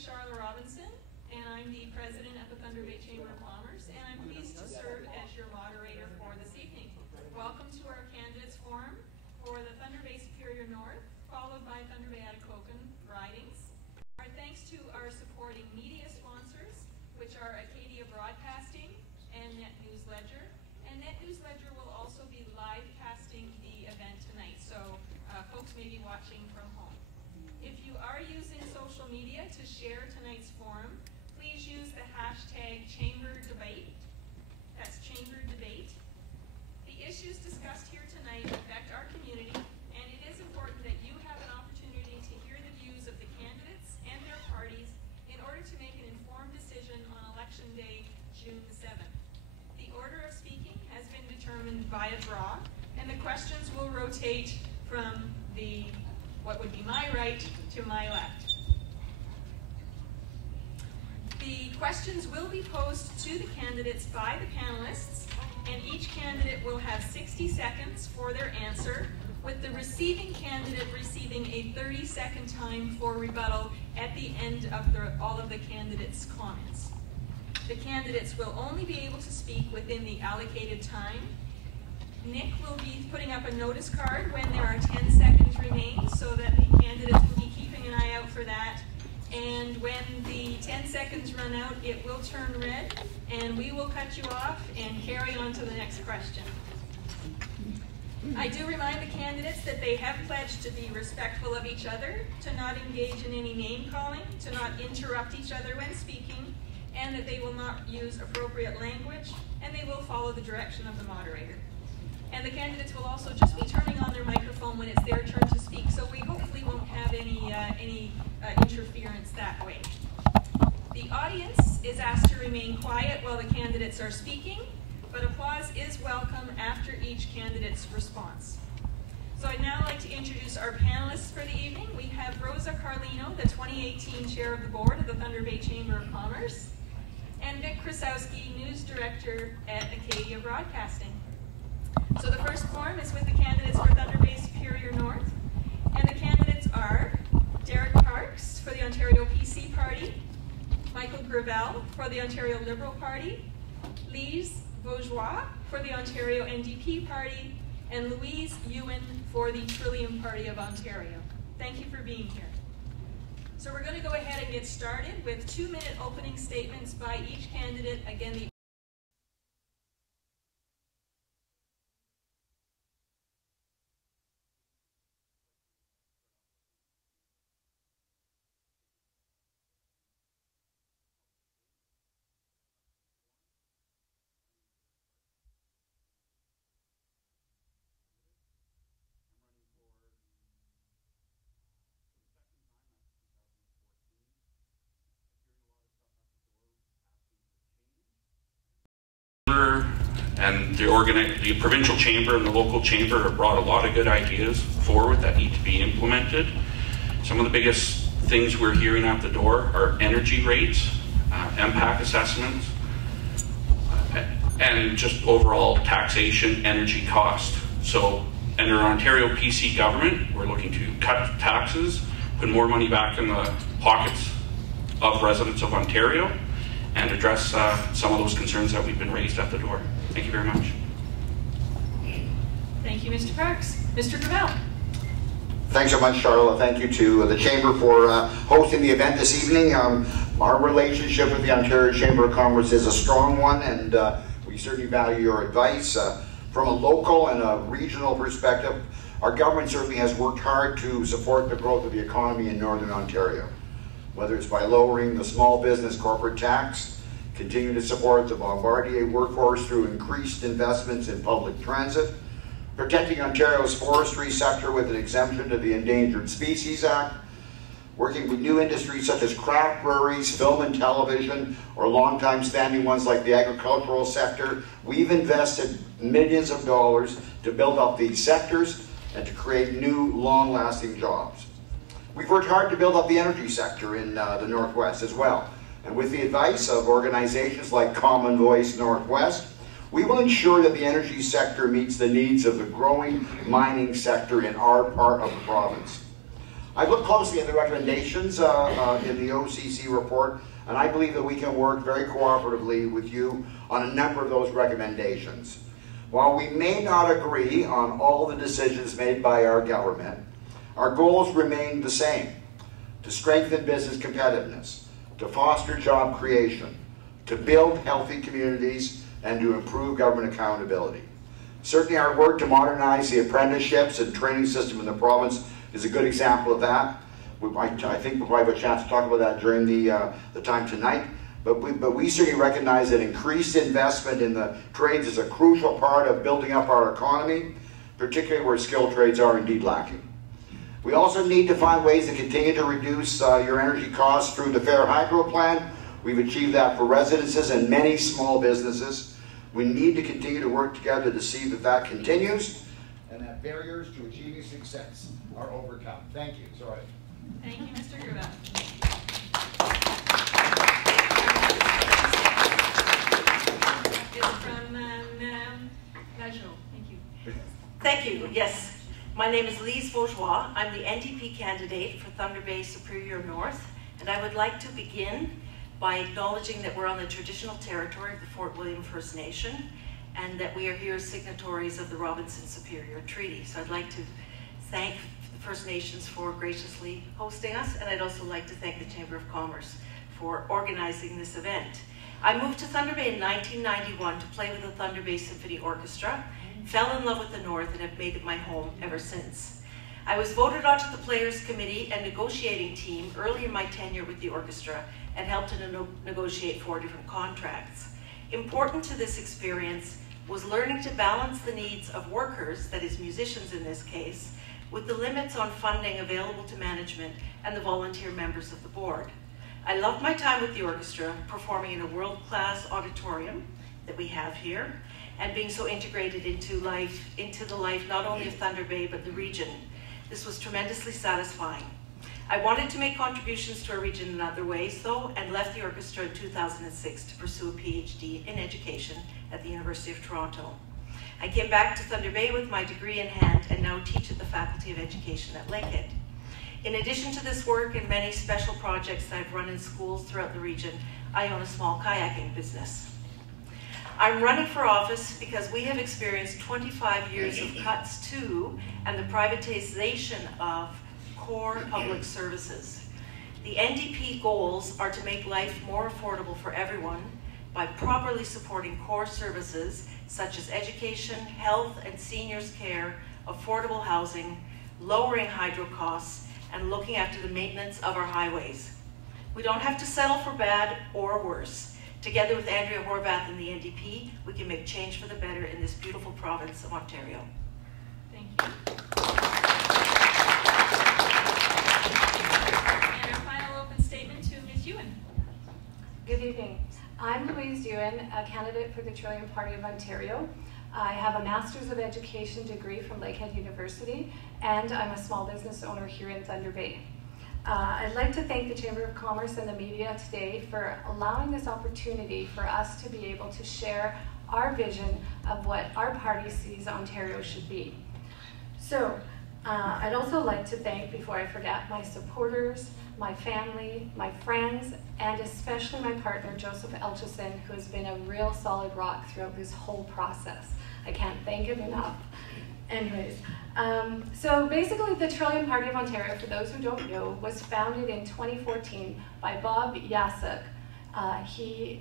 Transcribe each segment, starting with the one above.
Charlotte Robinson, and I'm the president of the Thunder Bay Chamber of Commerce, and I'm pleased to serve as your moderator for this evening. Welcome to our candidates forum for the Thunder Bay Superior North, followed by Thunder Bay-Atikokan ridings. Our thanks to our supporting media sponsors, which are Acadia Broadcasting and Netnewsledger. And Netnewsledger will also be live casting the event tonight, so folks may be watching from home. If you are using social media to share tonight's forum, please use the hashtag #ChamberDebate. That's #ChamberDebate. The issues discussed here tonight affect our community, and it is important that you have an opportunity to hear the views of the candidates and their parties in order to make an informed decision on Election Day, June the 7th. The order of speaking has been determined by a draw, and the questions will rotate from what would be my right to my left. The questions will be posed to the candidates by the panelists, and each candidate will have 60 seconds for their answer, with the receiving candidate receiving a 30-second time for rebuttal at the end of all of the candidates' comments. The candidates will only be able to speak within the allocated time. Nick will be putting up a notice card when there are 10 seconds remain, so that the candidates will be keeping an eye out for that. And when the 10 seconds run out, it will turn red, and we will cut you off and carry on to the next question. I do remind the candidates that they have pledged to be respectful of each other, to not engage in any name calling, to not interrupt each other when speaking, and that they will not use appropriate language, and they will follow the direction of the moderator. And the candidates will also just be turning on their microphone when it's their turn to speak, so we hopefully won't have any interference that way. The audience is asked to remain quiet while the candidates are speaking, but applause is welcome after each candidate's response. So I'd now like to introduce our panelists for the evening. We have Rosa Carlino, the 2018 Chair of the Board of the Thunder Bay Chamber of Commerce, and Vic Krasowski, News Director at Acadia Broadcasting. So the first forum is with the candidates for Thunder Bay Superior North, and the candidates are Derek Parks for the Ontario PC Party, Michael Gravelle for the Ontario Liberal Party, Lise Vaugeois for the Ontario NDP Party, and Louise Ewen for the Trillium Party of Ontario. Thank you for being here. So we're going to go ahead and get started with 2-minute opening statements by each candidate. Again, the and the provincial chamber and the local chamber have brought a lot of good ideas forward that need to be implemented. Some of the biggest things we're hearing out the door are energy rates, impact assessments, and just overall taxation, energy cost. So under Ontario PC government, we're looking to cut taxes, put more money back in the pockets of residents of Ontario, and address some of those concerns that we've been raised at the door. Thank you very much. Thank you, Mr. Parks. Mr. Gravelle. Thanks so much, Charlotte. Thank you to the Chamber for hosting the event this evening. Our relationship with the Ontario Chamber of Commerce is a strong one, and we certainly value your advice. From a local and a regional perspective, our government certainly has worked hard to support the growth of the economy in Northern Ontario, whether it's by lowering the small business corporate tax, continue to support the Bombardier workforce through increased investments in public transit, protecting Ontario's forestry sector with an exemption to the Endangered Species Act, working with new industries such as craft breweries, film and television, or long-time standing ones like the agricultural sector. We've invested millions of dollars to build up these sectors and to create new, long-lasting jobs. We've worked hard to build up the energy sector in the Northwest as well. And with the advice of organizations like Common Voice Northwest, we will ensure that the energy sector meets the needs of the growing mining sector in our part of the province. I looked closely at the recommendations in the OCC report, and I believe that we can work very cooperatively with you on a number of those recommendations. While we may not agree on all the decisions made by our government, our goals remain the same: to strengthen business competitiveness, to foster job creation, to build healthy communities, and to improve government accountability. Certainly our work to modernize the apprenticeships and training system in the province is a good example of that. I think we'll probably have a chance to talk about that during the time tonight. But we certainly recognize that increased investment in the trades is a crucial part of building up our economy, particularly where skilled trades are indeed lacking. We also need to find ways to continue to reduce your energy costs through the Fair Hydro Plan. We've achieved that for residences and many small businesses. We need to continue to work together to see that that continues and that barriers to achieving success are overcome. Thank you. Sorry. Thank you, Mr. Gravelle. It's from Madame Vaugeois. Thank you. Thank you. Yes. My name is Lise Vaugeois. I'm the NDP candidate for Thunder Bay Superior North, and I would like to begin by acknowledging that we're on the traditional territory of the Fort William First Nation, and that we are here as signatories of the Robinson Superior Treaty. So I'd like to thank the First Nations for graciously hosting us, and I'd also like to thank the Chamber of Commerce for organizing this event. I moved to Thunder Bay in 1991 to play with the Thunder Bay Symphony Orchestra, fell in love with the North, and have made it my home ever since. I was voted onto the Players Committee and negotiating team early in my tenure with the orchestra and helped to negotiate 4 different contracts. Important to this experience was learning to balance the needs of workers, that is musicians in this case, with the limits on funding available to management and the volunteer members of the board. I loved my time with the orchestra, performing in a world-class auditorium that we have here, and being so integrated into the life not only of Thunder Bay, but the region. This was tremendously satisfying. I wanted to make contributions to our region in other ways, though, and left the orchestra in 2006 to pursue a PhD in education at the University of Toronto. I came back to Thunder Bay with my degree in hand and now teach at the Faculty of Education at Lakehead. In addition to this work and many special projects that I've run in schools throughout the region, I own a small kayaking business. I'm running for office because we have experienced 25 years of cuts to and the privatization of core public services. The NDP goals are to make life more affordable for everyone by properly supporting core services such as education, health and seniors care, affordable housing, lowering hydro costs, and looking after the maintenance of our highways. We don't have to settle for bad or worse. Together with Andrea Horvath and the NDP, we can make change for the better in this beautiful province of Ontario. Thank you. And our final open statement to Ms. Ewen. Good evening. I'm Louise Ewen, a candidate for the Trillium Party of Ontario. I have a Master's of Education degree from Lakehead University, and I'm a small business owner here in Thunder Bay. I'd like to thank the Chamber of Commerce and the media today for allowing this opportunity for us to be able to share our vision of what our party sees Ontario should be. So, I'd also like to thank, before I forget, my supporters, my family, my friends, and especially my partner, Joseph Elchison, who has been a real solid rock throughout this whole process. I can't thank him enough. Anyways, so basically the Trillium Party of Ontario, for those who don't know, was founded in 2014 by Bob Yasuk. He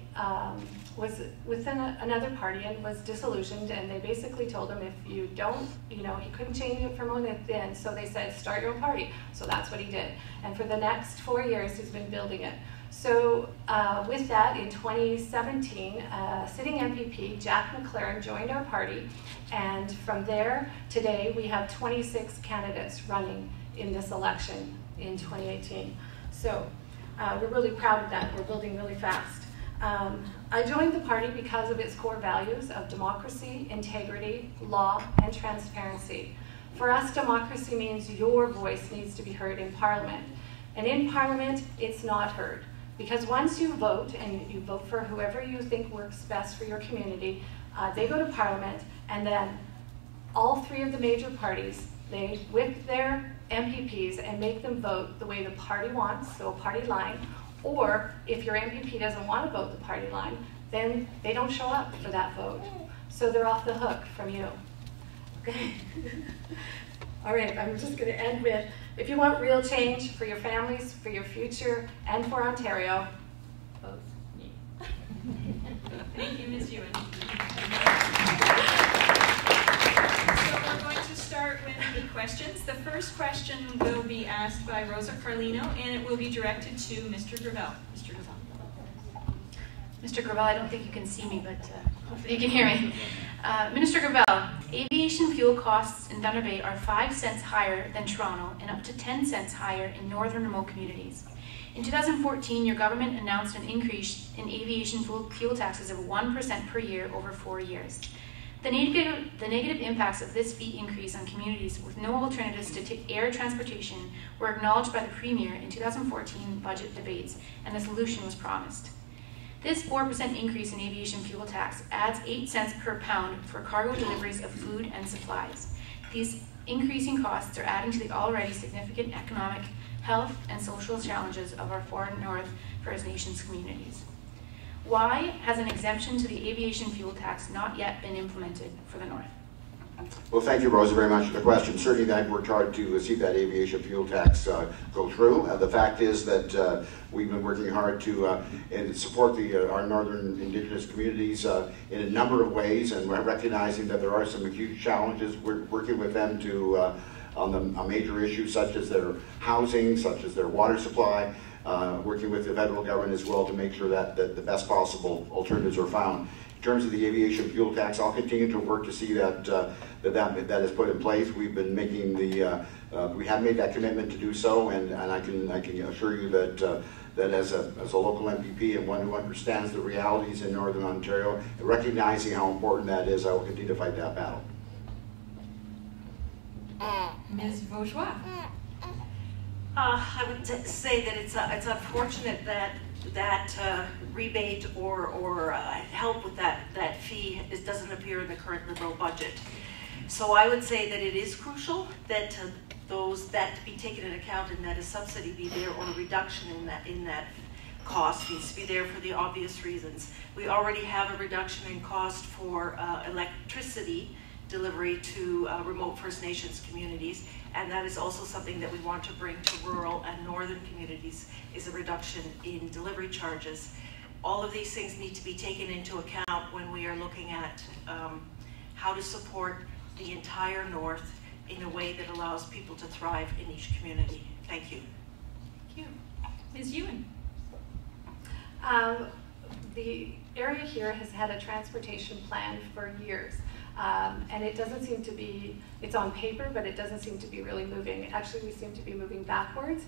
was within another party and was disillusioned, and they basically told him if you don't, he couldn't change it from within, so they said start your own party. So that's what he did. And for the next 4 years, he's been building it. So with that, in 2017, sitting MPP, Jack McLaren, joined our party, and from there, today, we have 26 candidates running in this election in 2018. So we're really proud of that. We're building really fast. I joined the party because of its core values of democracy, integrity, law, and transparency. For us, democracy means your voice needs to be heard in Parliament. And in Parliament, it's not heard. Because once you vote, and you vote for whoever you think works best for your community, they go to Parliament, and then all 3 of the major parties they whip their MPPs and make them vote the way the party wants, so a party line, or if your MPP doesn't want to vote the party line, then they don't show up for that vote. So they're off the hook from you. Okay. All right, I'm just going to end with, if you want real change for your families, for your future, and for Ontario, vote me. Thank you, Ms. Ewen. So we're going to start with the questions. The first question will be asked by Rosa Carlino, and it will be directed to Mr. Gravelle. Mr. Gravelle. Mr. Gravelle, I don't think you can see me, but hopefully you can hear me. Minister Gravelle, aviation fuel costs in Thunder Bay are 5 cents higher than Toronto and up to 10 cents higher in northern remote communities. In 2014, your government announced an increase in aviation fuel taxes of 1% per year over 4 years. The negative impacts of this fee increase on communities with no alternatives to air transportation were acknowledged by the Premier in 2014 budget debates, and a solution was promised. This 4% increase in aviation fuel tax adds 8 cents per pound for cargo deliveries of food and supplies. These increasing costs are adding to the already significant economic, health, and social challenges of our far north First Nations communities. Why has an exemption to the aviation fuel tax not yet been implemented for the north? Well, thank you, Rosa, very much for the question. Certainly, I've worked hard to see that aviation fuel tax go through. The fact is that we've been working hard to support our northern Indigenous communities in a number of ways, and we're recognizing that there are some huge challenges. We're working with them to on major issues such as their housing, such as their water supply, working with the federal government as well to make sure that the best possible alternatives are found. In terms of the aviation fuel tax, I'll continue to work to see that that is put in place. We've been making we have made that commitment to do so, and I can assure you that that as a local MPP and one who understands the realities in Northern Ontario, recognizing how important that is, I will continue to fight that battle. Ms. Vaugeois. I would say that it's unfortunate that rebate or help with that fee doesn't appear in the current Liberal budget. So I would say that it is crucial that that be taken into account and that a subsidy be there or a reduction in that cost needs to be there for the obvious reasons. We already have a reduction in cost for electricity delivery to remote First Nations communities, and that is also something that we want to bring to rural and northern communities, is a reduction in delivery charges. All of these things need to be taken into account when we are looking at how to support the entire north in a way that allows people to thrive in each community. Thank you. Thank you. Ms. Ewen. The area here has had a transportation plan for years. And it doesn't seem to be, it's on paper, but it doesn't seem to be really moving. Actually, we seem to be moving backwards.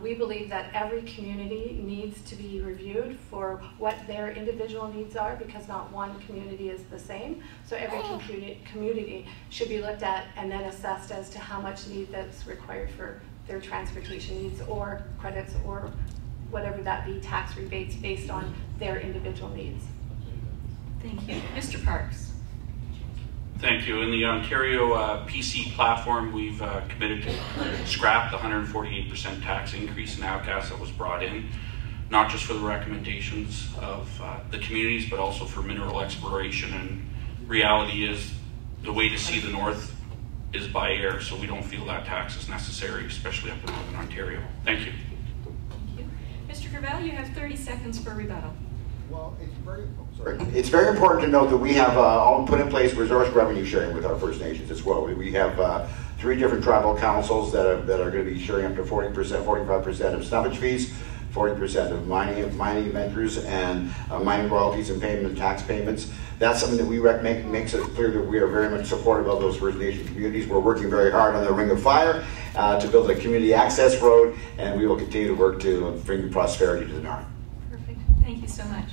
We believe that every community needs to be reviewed for what their individual needs are, because not one community is the same. So every community should be looked at and then assessed as to how much need that's required for their transportation needs or credits or whatever that be, tax rebates based on their individual needs. Thank you. Mr. Parks. Thank you. In the Ontario PC platform, we've committed to scrap the 148% tax increase in outcast that was brought in, not just for the recommendations of the communities, but also for mineral exploration. And reality is, the way to see the north is by air, so we don't feel that tax is necessary, especially up in Northern Ontario. Thank you. Thank you. Mr. Gravelle, you have 30 seconds for rebuttal. Well, it's very important to note that we have all put in place resource revenue sharing with our First Nations as well. We have 3 different tribal councils that are going to be sharing up to 40%, 45% of stumpage fees, 40% of mining ventures, and mining royalties and tax payments. That's something that we makes it clear that we are very much supportive of those First Nation communities. We're working very hard on the Ring of Fire to build a community access road, and we will continue to work to bring prosperity to the north. Perfect. Thank you so much.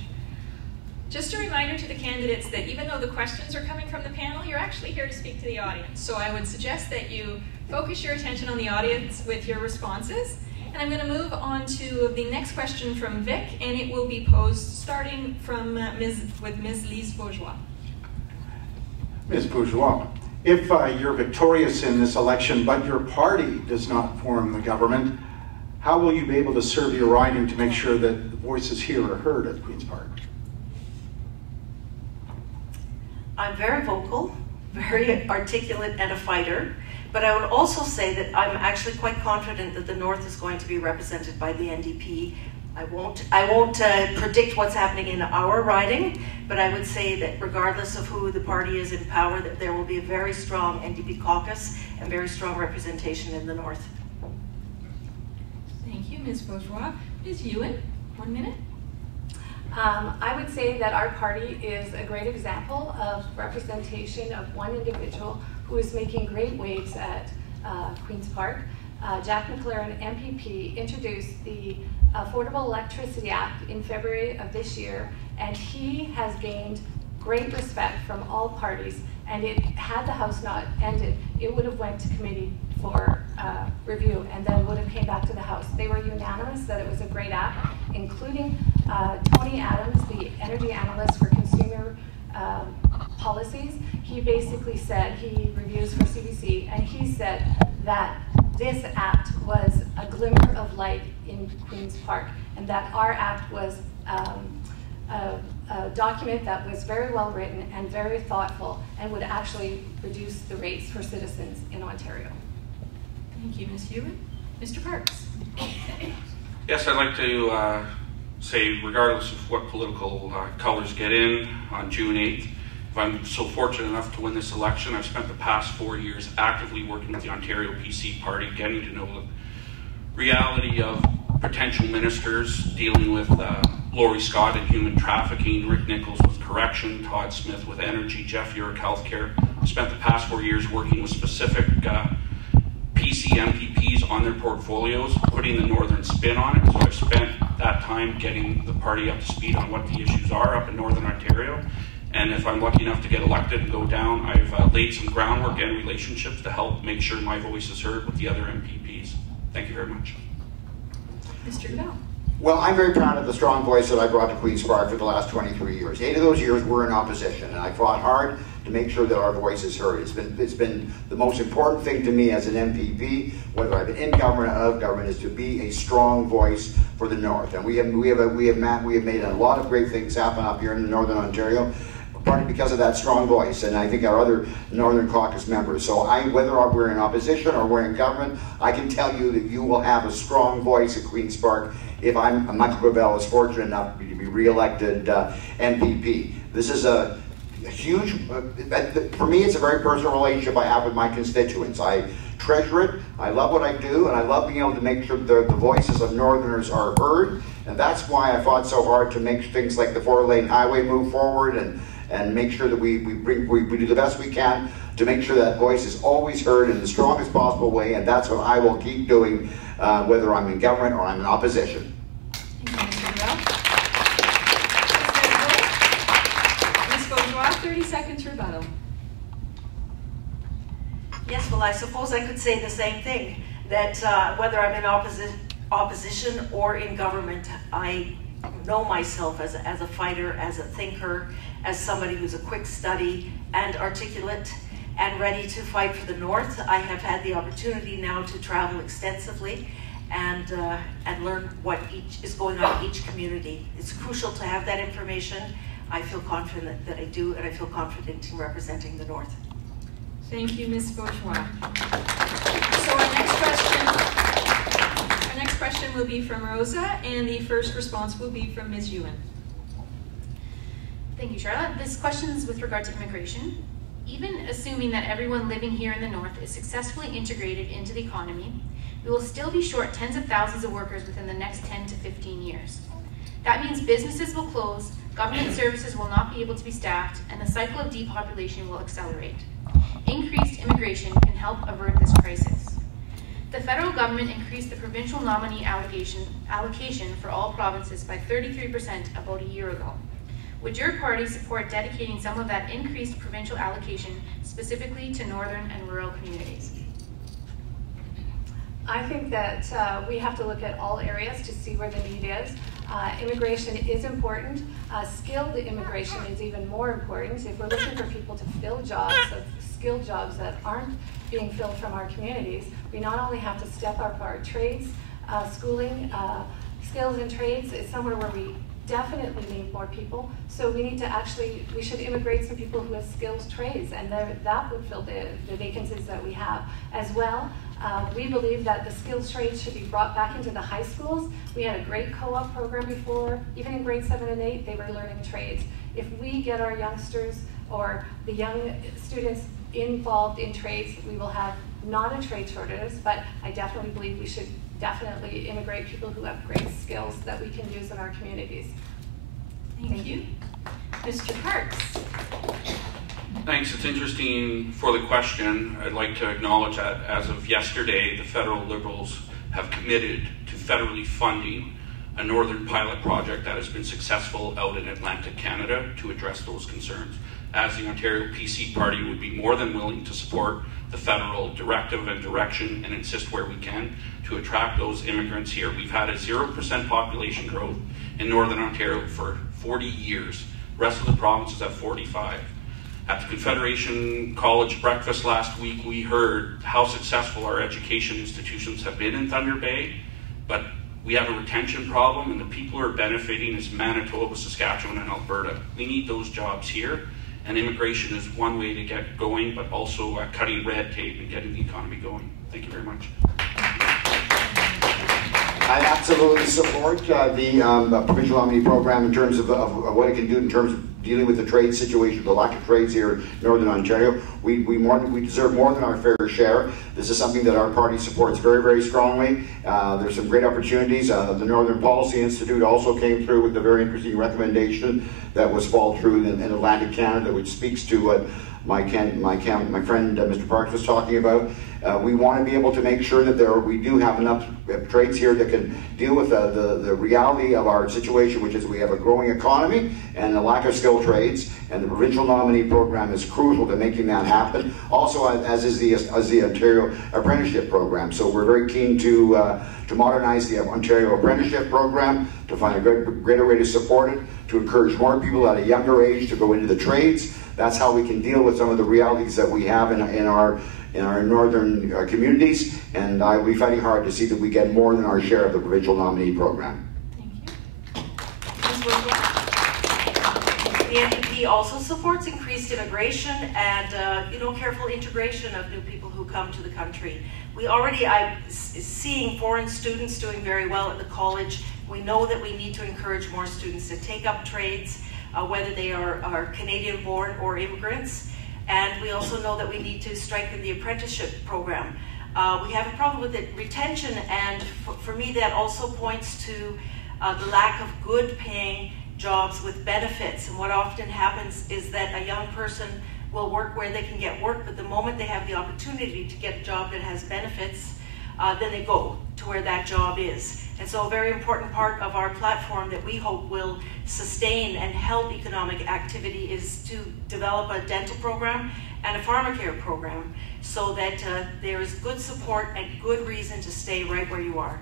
Just a reminder to the candidates that even though the questions are coming from the panel, you're actually here to speak to the audience. So I would suggest that you focus your attention on the audience with your responses. And I'm going to move on to the next question from Vic, and it will be posed starting from Ms. Lise Bourgeois. Ms. Bourgeois, If you're victorious in this election, but your party does not form the government, how will you be able to serve your riding to make sure that the voices here are heard at Queen's Park? I'm very vocal, very articulate and a fighter, but I would also say that I'm actually quite confident that the North is going to be represented by the NDP. I won't predict what's happening in our riding, but I would say that regardless of who the party is in power, that there will be a very strong NDP caucus and very strong representation in the North. Thank you, Ms. Bourgeois. Ms. Ewen, 1 minute. I would say that our party is a great example of representation of one individual who is making great waves at Queen's Park. Jack McLaren, MPP, introduced the Affordable Electricity Act in February of this year, and he has gained great respect from all parties, and had the House not ended, it would have went to committee for review and then would have came back to the House. They were unanimous that it was a great act, including Tony Adams, the energy analyst for consumer policies. He basically said, he reviews for CBC, and he said that this act was a glimmer of light in Queen's Park, and that our act was a document that was very well written and very thoughtful and would actually reduce the rates for citizens in Ontario. Thank you, Ms. Ewen. Mr. Parks. Yes, I'd like to say, regardless of what political colors get in on June 8th, if I'm so fortunate enough to win this election, I've spent the past 4 years actively working with the Ontario PC Party, getting to know the reality of potential ministers, dealing with Laurie Scott in human trafficking, Rick Nichols with correction, Todd Smith with energy, Jeff Urick healthcare. I've spent the past 4 years working with specific PC MPPs on their portfolios, putting the northern spin on it. So I've spent that time getting the party up to speed on what the issues are up in Northern Ontario. And if I'm lucky enough to get elected and go down, I've laid some groundwork and relationships to help make sure my voice is heard with the other MPPs. Thank you very much. Mr. Gravelle. Well, I'm very proud of the strong voice that I brought to Queen's Park for the last 23 years. 8 of those years were in opposition, and I fought hard to make sure that our voice is heard. It's been the most important thing to me as an MPP, whether I've been in government or out of government, is to be a strong voice for the North. And we have made a lot of great things happen up here in Northern Ontario, partly because of that strong voice, and I think our other Northern Caucus members. So whether we're in opposition or we're in government, I can tell you that you will have a strong voice at Queen's Park if Michael Gravelle is fortunate enough to be re-elected MPP. This is a huge, for me it's a very personal relationship I have with my constituents. I treasure it, I love what I do, and I love being able to make sure the voices of Northerners are heard, and that's why I fought so hard to make things like the 4-lane highway move forward and make sure that we do the best we can to make sure that voice is always heard in the strongest possible way, and that's what I will keep doing, whether I'm in government or I'm in opposition. Thank you, Mr. Gravelle. Ms. Vaugeois, 30 seconds rebuttal. Yes, well, I suppose I could say the same thing, that whether I'm in opposition or in government, I know myself as a fighter, as a thinker, as somebody who's a quick study and articulate and ready to fight for the North. I have had the opportunity now to travel extensively and learn what is going on in each community. It's crucial to have that information. I feel confident that I do, and I feel confident in representing the North. Thank you, Ms. Bourgeois. So our next question will be from Rosa, and the first response will be from Ms. Ewen. Thank you, Charlotte. This question is with regard to immigration. Even assuming that everyone living here in the North is successfully integrated into the economy, we will still be short tens of thousands of workers within the next 10 to 15 years. That means businesses will close, government services will not be able to be staffed, and the cycle of depopulation will accelerate. Increased immigration can help avert this crisis. The federal government increased the provincial nominee allocation for all provinces by 33% about a year ago. Would your party support dedicating some of that increased provincial allocation specifically to northern and rural communities? I think that we have to look at all areas to see where the need is. Immigration is important. Skilled immigration is even more important. If we're looking for people to fill jobs of skilled jobs that aren't being filled from our communities, we not only have to step up our trades, schooling, skills and trades is somewhere where we definitely need more people. So we need to actually, we should immigrate some people who have skills trades, and that would fill the vacancies that we have as well. We believe that the skills trades should be brought back into the high schools. We had a great co-op program before. Even in grade 7 and 8, they were learning trades. If we get our youngsters or the young students involved in trades, we will have not a trade shortage, but I definitely believe we should definitely immigrate people who have great skills that we can use in our communities. Thank you. Mr. Parks. Thanks. It's interesting for the question. I'd like to acknowledge that as of yesterday, the federal Liberals have committed to federally funding a northern pilot project that has been successful out in Atlantic Canada to address those concerns. As the Ontario PC Party would be more than willing to support the federal directive and direction and insist where we can to attract those immigrants here. We've had a 0% population growth in Northern Ontario for 40 years. The rest of the province is at 45. At the Confederation College breakfast last week, we heard how successful our education institutions have been in Thunder Bay, but we have a retention problem, and the people who are benefiting is Manitoba, Saskatchewan, and Alberta. We need those jobs here, and immigration is one way to get going, but also cutting red tape and getting the economy going. Thank you very much. I absolutely support the provincial nominee program in terms of what it can do in terms of dealing with the trade situation, the lack of trades here in Northern Ontario. We deserve more than our fair share. This is something that our party supports very, very strongly. There's some great opportunities. The Northern Policy Institute also came through with a very interesting recommendation that was followed through in Atlantic Canada, which speaks to what my friend Mr. Parks was talking about. We want to be able to make sure that we do have enough trades here that can deal with the reality of our situation, which is we have a growing economy and a lack of skilled trades, and the provincial nominee program is crucial to making that happen. Also, as is the Ontario Apprenticeship Program. So we're very keen to modernize the Ontario Apprenticeship Program, to find a greater way to support it, to encourage more people at a younger age to go into the trades. That's how we can deal with some of the realities that we have in our northern communities, and I will be fighting hard to see that we get more than our share of the provincial nominee program. Thank you. The NDP also supports increased immigration and careful integration of new people who come to the country. I'm seeing foreign students doing very well at the college. We know that we need to encourage more students to take up trades, whether they are Canadian-born or immigrants. And we also know that we need to strengthen the apprenticeship program. We have a problem with retention, and for me that also points to the lack of good paying jobs with benefits. And what often happens is that a young person will work where they can get work, but the moment they have the opportunity to get a job that has benefits, then they go to where that job is. And so a very important part of our platform that we hope will sustain and help economic activity is to develop a dental program and a pharmacare program so that there is good support and good reason to stay right where you are.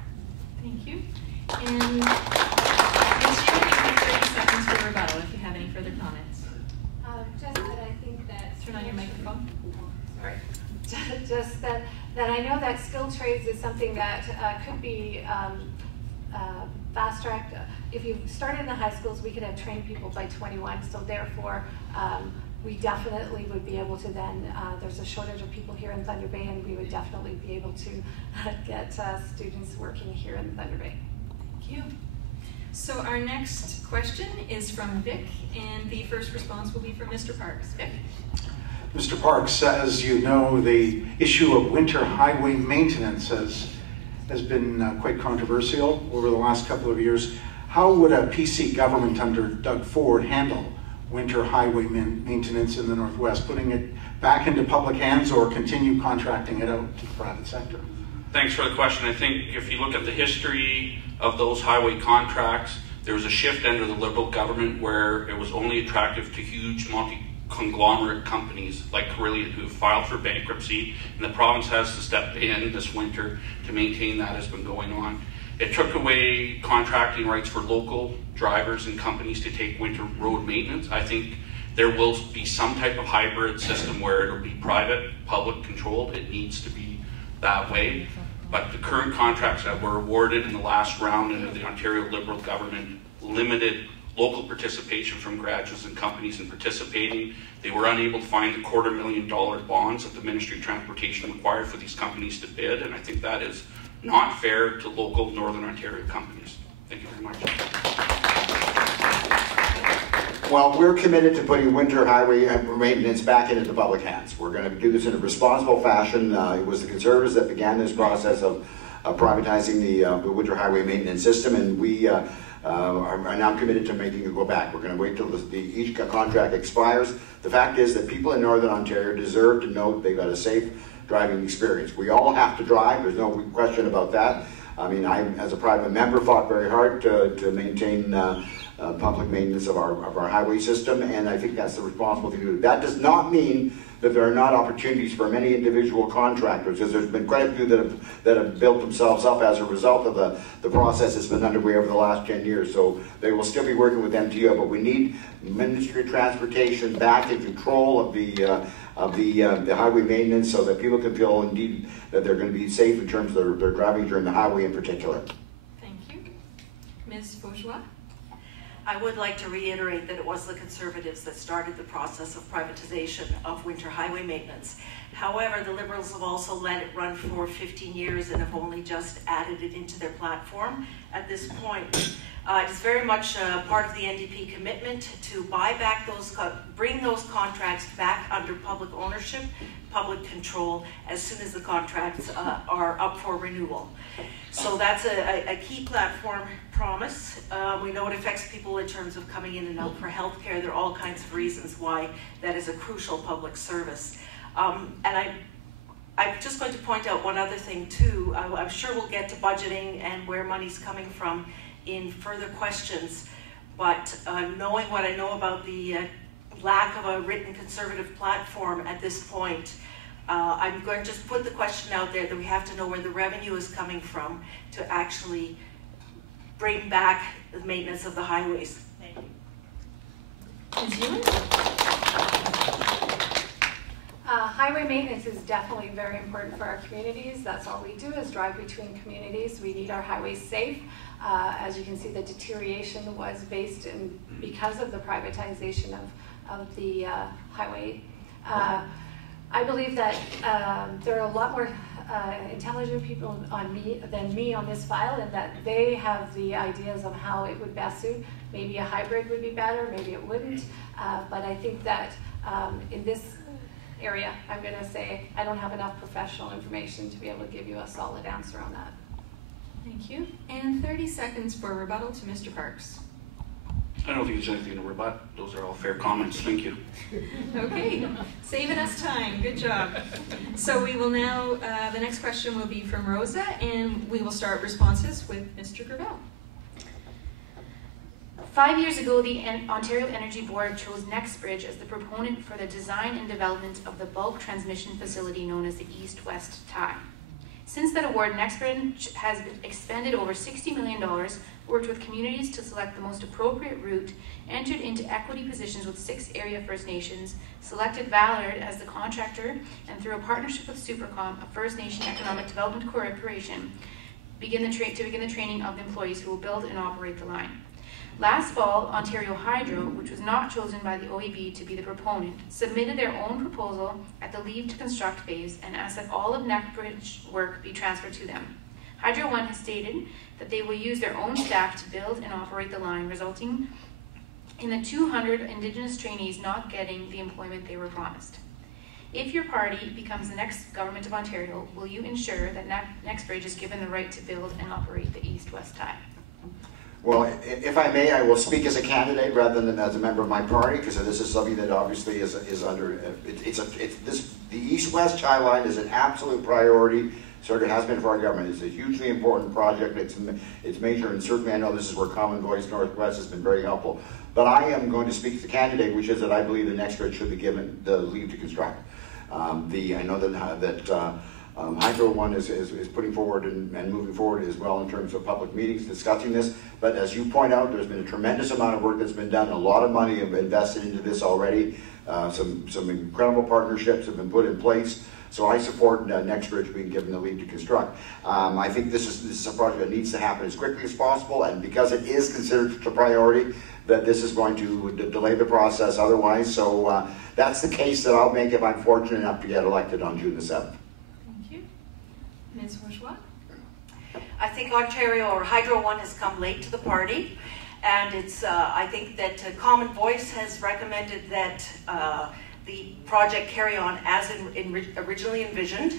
Thank you. And Ms. Ewen, you have 30 seconds for rebuttal if you have any further comments. Just that I think that... Turn on your microphone. Sorry. Just that I know that skilled trades is something that could be fast-tracked. If you started in the high schools, we could have trained people by 21, so therefore we definitely would be able to then, there's a shortage of people here in Thunder Bay, and we would definitely be able to get students working here in Thunder Bay. Thank you. So our next question is from Vic, and the first response will be from Mr. Parks. Vic? Mr. Parks, as you know, the issue of winter highway maintenance has been quite controversial over the last couple of years. How would a PC government under Doug Ford handle winter highway maintenance in the Northwest, putting it back into public hands or continue contracting it out to the private sector? Thanks for the question. I think if you look at the history of those highway contracts, there was a shift under the Liberal government where it was only attractive to huge multi-conglomerate companies like Trillium who filed for bankruptcy, and the province has to step in this winter to maintain that has been going on. It took away contracting rights for local drivers and companies to take winter road maintenance. I think There will be some type of hybrid system where it'll be private, public controlled. It needs to be that way. But the current contracts that were awarded in the last round under the Ontario Liberal government limited local participation from graduates and companies in participating. They were unable to find the $250,000 bonds that the Ministry of Transportation required for these companies to bid, and I think that is not fair to local Northern Ontario companies. Thank you very much. Well, we're committed to putting winter highway maintenance back into the public hands. We're going to do this in a responsible fashion. It was the Conservatives that began this process of privatizing the winter highway maintenance system, and we are now committed to making it go back. We're going to wait till each contract expires. The fact is that people in Northern Ontario deserve to know that they've got a safe driving experience. We all have to drive. There's no question about that. I mean, I, as a private member, fought very hard to maintain public maintenance of our highway system, and I think that's the responsible thing to do. That does not mean that there are not opportunities for many individual contractors, because there's been quite a few that have built themselves up as a result of the process that's been underway over the last 10 years. So they will still be working with MTO, but we need Ministry of Transportation back in control of the highway maintenance, so that people can feel indeed that they're going to be safe in terms of their driving during the highway in particular. Thank you. Ms. Bourgeois? I would like to reiterate that it was the Conservatives that started the process of privatization of winter highway maintenance. However, the Liberals have also let it run for 15 years and have only just added it into their platform at this point. It is very much part of the NDP commitment to buy back bring those contracts back under public ownership, public control, as soon as the contracts are up for renewal. So that's a key platform promise. We know it affects people in terms of coming in and out for healthcare. There are all kinds of reasons why that is a crucial public service. And I'm just going to point out one other thing too. I'm sure we'll get to budgeting and where money's coming from in further questions, but knowing what I know about the lack of a written Conservative platform at this point, I'm going to just put the question out there that we have to know where the revenue is coming from to actually bring back the maintenance of the highways. Thank you. Ms. Ewen? Highway maintenance is definitely very important for our communities. That's all we do is drive between communities. We need our highways safe. As you can see, the deterioration was based in because of the privatization of the highway. I believe that there are a lot more intelligent people than me on this file, and that they have the ideas of how it would best suit. Maybe a hybrid would be better, maybe it wouldn't. But I think that in this area, I'm going to say I don't have enough professional information to be able to give you a solid answer on that. Thank you. And 30 seconds for rebuttal to Mr. Parks. I don't think there's anything to rebut. Those are all fair comments. Thank you. Okay, saving us time. Good job. So we will now, the next question will be from Rosa, and we will start responses with Mr. Gravelle. 5 years ago, the Ontario Energy Board chose NextBridge as the proponent for the design and development of the bulk transmission facility known as the East-West Tie. Since that award, NextBridge has expended over $60 million, worked with communities to select the most appropriate route, entered into equity positions with 6 area First Nations, selected Ballard as the contractor, and through a partnership with Supercom, a First Nation Economic Development Corporation, begin the training of the employees who will build and operate the line. Last fall, Ontario Hydro, which was not chosen by the OEB to be the proponent, submitted their own proposal at the leave to construct phase and asked that all of NextBridge work be transferred to them. Hydro One has stated that they will use their own staff to build and operate the line, resulting in the 200 Indigenous trainees not getting the employment they were promised. If your party becomes the next government of Ontario, will you ensure that NextBridge is given the right to build and operate the East-West Tie? Well, if I may, I will speak as a candidate rather than as a member of my party, because this is something that obviously is under. The East-West Tie line is an absolute priority. Sort of has been for our government. It's a hugely important project. It's major, and certainly I know this is where Common Voice Northwest has been very helpful. But I am going to speak as a candidate, which is that I believe the NextBridge should be given the leave to construct. I know that Hydro One is putting forward and moving forward as well in terms of public meetings discussing this. But as you point out, there's been a tremendous amount of work that's been done. A lot of money invested into this already. Some incredible partnerships have been put in place. So I support Nextbridge being given the leave to construct. I think this is a project that needs to happen as quickly as possible, and because it is considered a priority, that this is going to delay the process otherwise. So that's the case that I'll make if I'm fortunate enough to get elected on June the 7th. Thank you. Ms. Bourgeois? I think Ontario, or Hydro One, has come late to the party, and it's. I think that Common Voice has recommended that the project carry on as originally envisioned,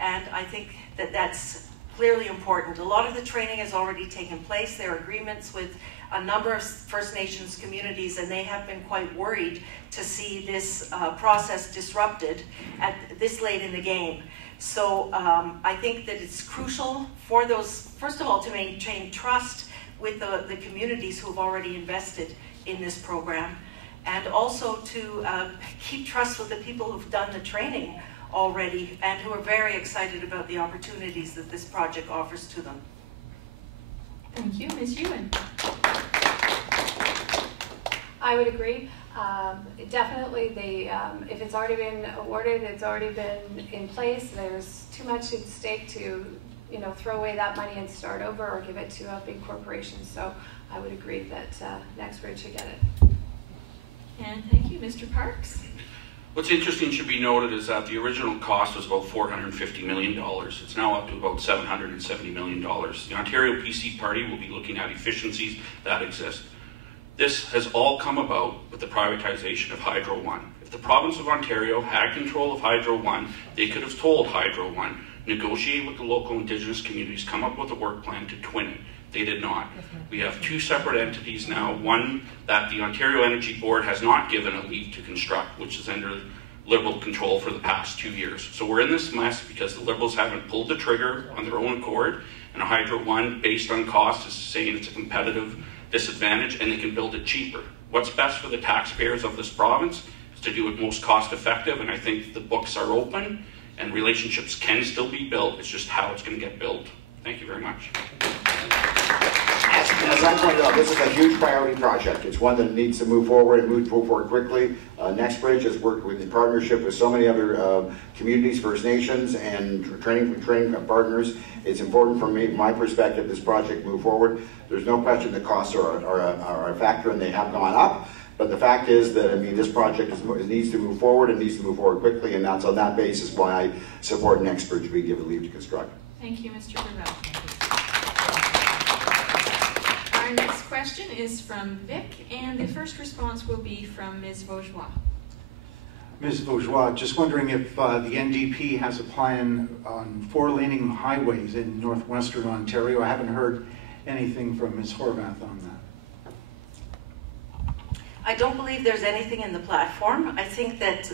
and I think that that's clearly important. A lot of the training has already taken place. There are agreements with a number of First Nations communities, and they have been quite worried to see this process disrupted at this late in the game. So I think that it's crucial for those, first of all, to maintain trust with the communities who have already invested in this program, and also to keep trust with the people who've done the training already and who are very excited about the opportunities that this project offers to them. Thank you. Ms. Ewen? I would agree. Definitely, if it's already been awarded, it's already been in place. There's too much at stake to, throw away that money and start over or give it to a big corporation. So I would agree that Nextbridge should get it. And thank you, Mr. Parks. What's interesting should be noted is that the original cost was about $450 million. It's now up to about $770 million. The Ontario PC Party will be looking at efficiencies that exist. This has all come about with the privatization of Hydro One. If the province of Ontario had control of Hydro One, they could have told Hydro One, negotiate with the local Indigenous communities, come up with a work plan to twin it. They did not. We have two separate entities now, one that the Ontario Energy Board has not given a leave to construct, which is under Liberal control for the past 2 years. So we're in this mess because the Liberals haven't pulled the trigger on their own accord, and Hydro One, based on cost, is saying it's a competitive disadvantage and they can build it cheaper. What's best for the taxpayers of this province is to do it most cost effective, and I think the books are open and relationships can still be built. It's just how it's going to get built. Thank you very much. As I pointed out, this is a huge priority project. It's one that needs to move forward and move forward quickly. Nextbridge has worked in partnership with so many other communities, First Nations, and training partners. It's important from my perspective, this project move forward. There's no question the costs are a factor, and they have gone up. But the fact is that, this project needs to move forward and needs to move forward quickly, and that's on that basis why I support Nextbridge being given leave to construct. Thank you, Mr. Gravelle. Our next question is from Vic, and the first response will be from Ms. Vaugeois. Ms. Vaugeois, just wondering if the NDP has a plan on 4-laning highways in northwestern Ontario. I haven't heard anything from Ms. Horvath on that. I don't believe there's anything in the platform. I think that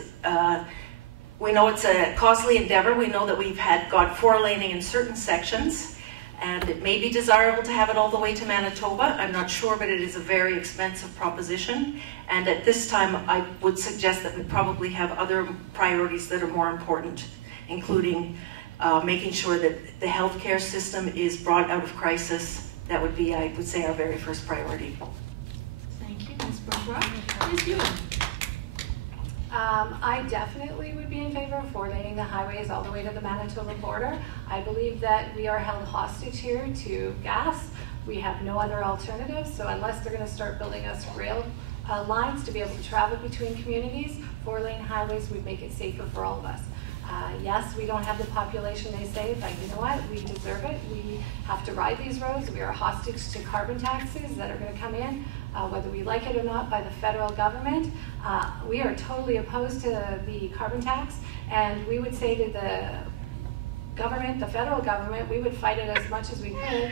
we know it's a costly endeavor. We know that we've got 4-laning in certain sections, and it may be desirable to have it all the way to Manitoba. I'm not sure, but it is a very expensive proposition. And at this time, I would suggest that we probably have other priorities that are more important, including making sure that the healthcare system is brought out of crisis. That would be, I would say, our very first priority. Thank you, Ms. Bourgeois. Ms. Ewen. I definitely would be in favor of 4-laning the highways all the way to the Manitoba border. I believe that we are held hostage here to gas. We have no other alternatives, so unless they're going to start building us rail lines to be able to travel between communities, 4-lane highways would make it safer for all of us. Yes, we don't have the population they say, but you know what? We deserve it. We have to ride these roads. We are hostage to carbon taxes that are going to come in, whether we like it or not, by the federal government. We are totally opposed to the carbon tax, and we would say to the government, the federal government, we would fight it as much as we could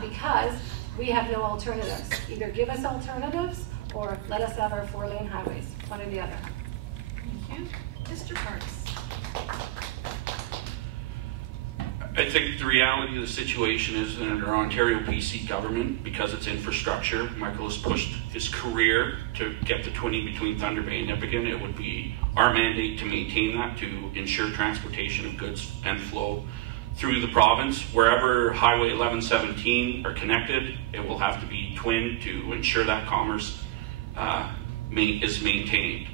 because we have no alternatives. Either give us alternatives or let us have our 4-lane highways, one or the other. Thank you. Mr. Parks. I think the reality of the situation is that under Ontario PC government, because it's infrastructure, Michael has pushed his career to get the twinning between Thunder Bay and Nipissing. It would be our mandate to maintain that, to ensure transportation of goods and flow through the province. Wherever Highway 1117 are connected, it will have to be twinned to ensure that commerce is maintained.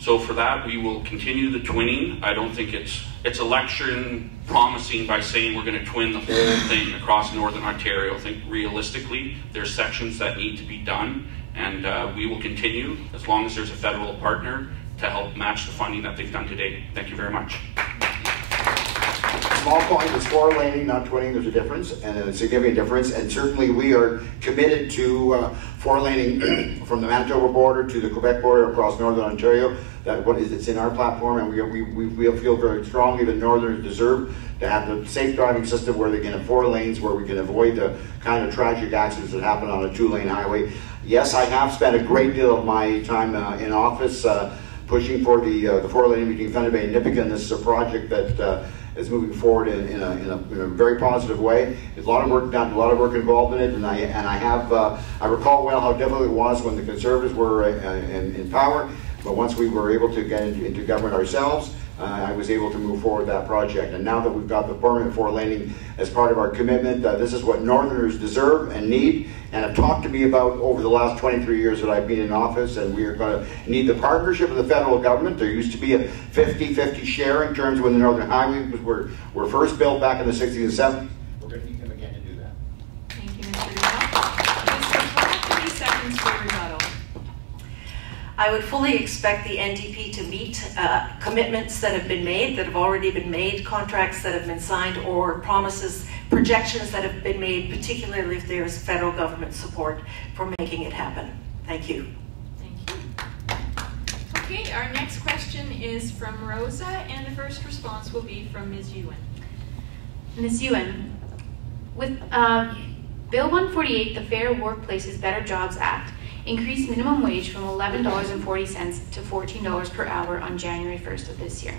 So for that, we will continue the twinning. I don't think it's election promising by saying we're going to twin the whole thing across Northern Ontario. I think realistically, there's sections that need to be done, and we will continue as long as there's a federal partner to help match the funding that they've done today. Thank you very much. Small point, it's 4-laning, not twinning. There's a difference, and a significant difference, and certainly we are committed to 4-laning from the Manitoba border to the Quebec border across Northern Ontario. It's in our platform, and we feel very strongly that Northerners deserve to have the safe driving system where they can have 4 lanes, where we can avoid the kind of tragic accidents that happen on a 2-lane highway. Yes, I have spent a great deal of my time in office pushing for the 4-lane between Thunder Bay and Nipissing. This is a project that is moving forward in a very positive way. There's a lot of work done, a lot of work involved in it, and I recall well how difficult it was when the Conservatives were in power. But once we were able to get into government ourselves, I was able to move forward that project. And now that we've got the permanent 4-laning as part of our commitment, this is what Northerners deserve and need, and have talked to me about over the last 23 years that I've been in office, and we are going to need the partnership of the federal government. There used to be a 50-50 share in terms of when the Northern Highways were first built back in the 60s and 70s. We're going to need them again to do that. Thank you, Mr. Gravelle. Mr. Clark, 30 seconds for rebuttal. I would fully expect the NDP to meet commitments that have been made, that have already been made, contracts that have been signed, or promises, projections that have been made, particularly if there is federal government support for making it happen. Thank you. Thank you. Okay, our next question is from Rosa, and the first response will be from Ms. Ewen. Ms. Ewen, with Bill 148, the Fair Workplaces Better Jobs Act, increased minimum wage from $11.40 to $14 per hour on January 1st of this year.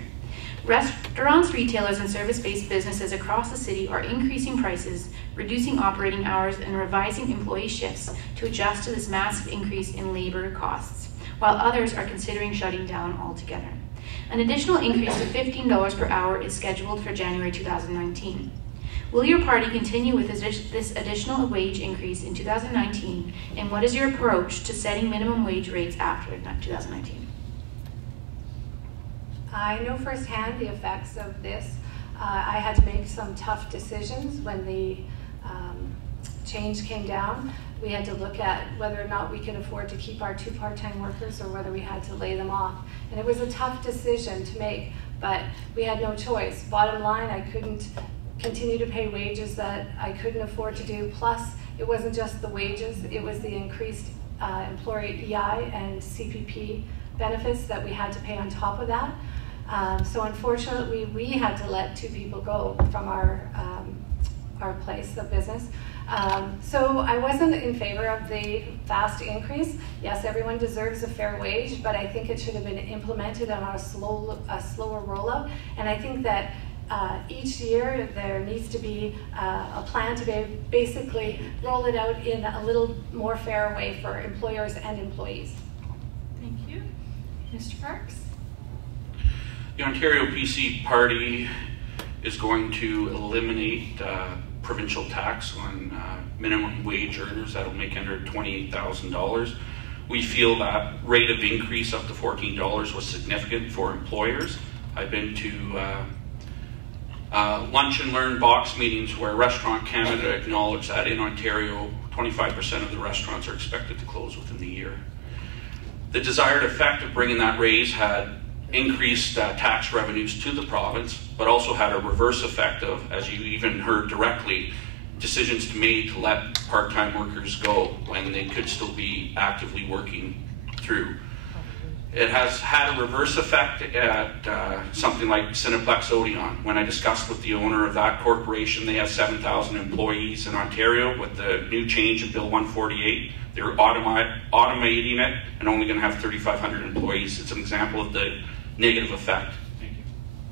Restaurants, retailers, and service-based businesses across the city are increasing prices, reducing operating hours, and revising employee shifts to adjust to this massive increase in labor costs, while others are considering shutting down altogether. An additional increase of $15 per hour is scheduled for January 2019. Will your party continue with this additional wage increase in 2019, and what is your approach to setting minimum wage rates after 2019? I know firsthand the effects of this. I had to make some tough decisions when the change came down. We had to look at whether or not we could afford to keep our 2 part-time workers or whether we had to lay them off. And it was a tough decision to make, but we had no choice. Bottom line, I couldn't continue to pay wages that I couldn't afford to do. Plus, it wasn't just the wages, it was the increased employee EI and CPP benefits that we had to pay on top of that. So unfortunately, we had to let 2 people go from our place of business. So I wasn't in favor of the fast increase. Yes, everyone deserves a fair wage, but I think it should have been implemented on a slower rollout. And I think that each year there needs to be a plan to basically roll it out in a little more fair way for employers and employees. Thank you. Mr. Parks? The Ontario PC Party is going to eliminate provincial tax on minimum wage earners that will make under $28,000. We feel that rate of increase up to $14 was significant for employers. I've been to lunch and learn box meetings where Restaurant Canada acknowledged that in Ontario, 25% of the restaurants are expected to close within the year. The desired effect of bringing that raise had increased tax revenues to the province, but also had a reverse effect of, as you even heard directly, decisions made to let part-time workers go when they could still be actively working through. It has had a reverse effect at something like Cineplex Odeon. When I discussed with the owner of that corporation, they have 7,000 employees in Ontario. With the new change of Bill 148, they're automating it and only going to have 3,500 employees. It's an example of the negative effect. Thank you.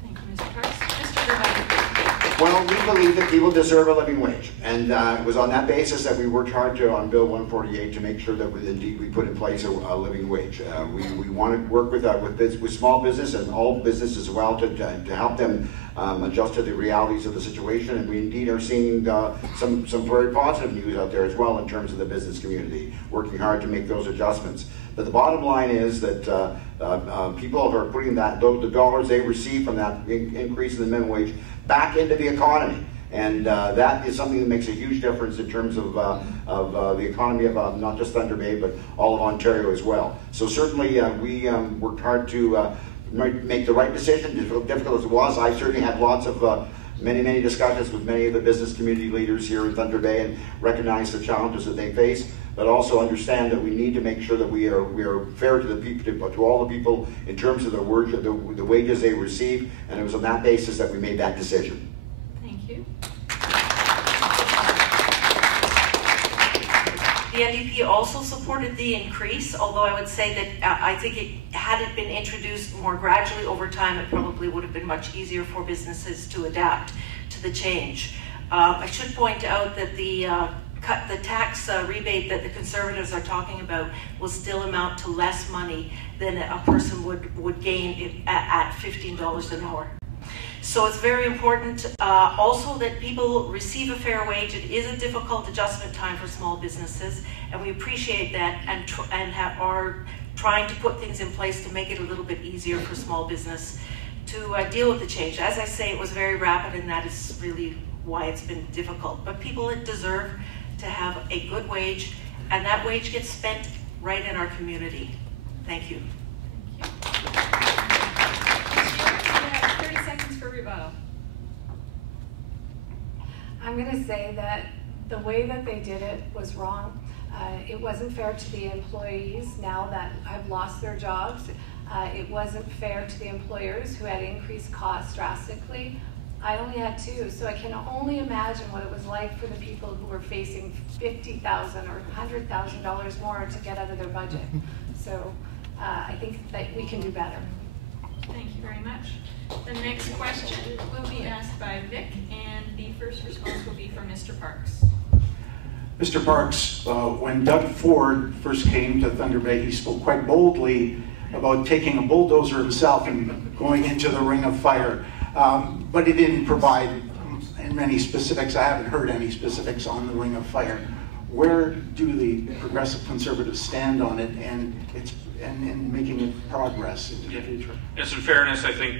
Thank you, Mr. Parks. Mr. Gravelle. Well, we believe that people deserve a living wage, and it was on that basis that we worked hard on Bill 148 to make sure that indeed we put in place a living wage. We want to work with small business and all business as well to help them adjust to the realities of the situation, and we indeed are seeing some very positive news out there as well in terms of the business community, working hard to make those adjustments. But the bottom line is that people are putting the dollars they receive from that increase in the minimum wage back into the economy, and that is something that makes a huge difference in terms of the economy of not just Thunder Bay but all of Ontario as well. So certainly we worked hard to make the right decision, difficult as it was. I certainly had lots of many discussions with many of the business community leaders here in Thunder Bay and recognize the challenges that they face, but also understand that we need to make sure that we are fair to the people, to all the people in terms of the wages they receive, and it was on that basis that we made that decision. Thank you. The NDP also supported the increase, although I would say that I think had it been introduced more gradually over time, it probably would have been much easier for businesses to adapt to the change. I should point out that the tax rebate that the Conservatives are talking about will still amount to less money than a person would gain at $15 an hour. So it's very important also that people receive a fair wage. It is a difficult adjustment time for small businesses, and we appreciate that and are trying to put things in place to make it a little bit easier for small business to deal with the change. As I say, it was very rapid, and that is really why it's been difficult. But people deserve to have a good wage, and that wage gets spent right in our community. Thank you. I'm going to say that the way that they did it was wrong. It wasn't fair to the employees now that have lost their jobs. It wasn't fair to the employers who had increased costs drastically. I only had 2, so I can only imagine what it was like for the people who were facing $50,000 or $100,000 more to get out of their budget. So I think that we can do better. Thank you very much. The next question will be asked by Vic, and the first response will be from Mr. Parks. Mr. Parks, when Doug Ford first came to Thunder Bay, he spoke quite boldly about taking a bulldozer himself and going into the ring of fire. But he didn't provide many specifics. I haven't heard any specifics on the ring of fire. Where do the Progressive Conservatives stand on it and making it progress into the future? Yes, in fairness, I think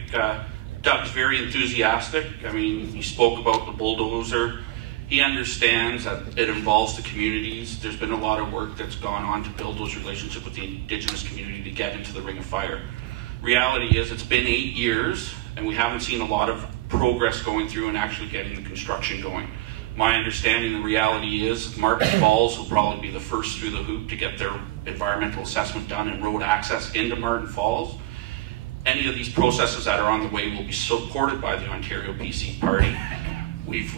Doug's very enthusiastic. I mean, he spoke about the bulldozer. He understands that it involves the communities. There's been a lot of work that's gone on to build those relationships with the Indigenous community to get into the ring of fire. Reality is it's been 8 years, and we haven't seen a lot of progress going through and actually getting the construction going. My understanding, the reality is Martin Falls will probably be the first through the hoop to get their environmental assessment done and road access into Martin Falls. Any of these processes that are on the way will be supported by the Ontario PC Party. We've,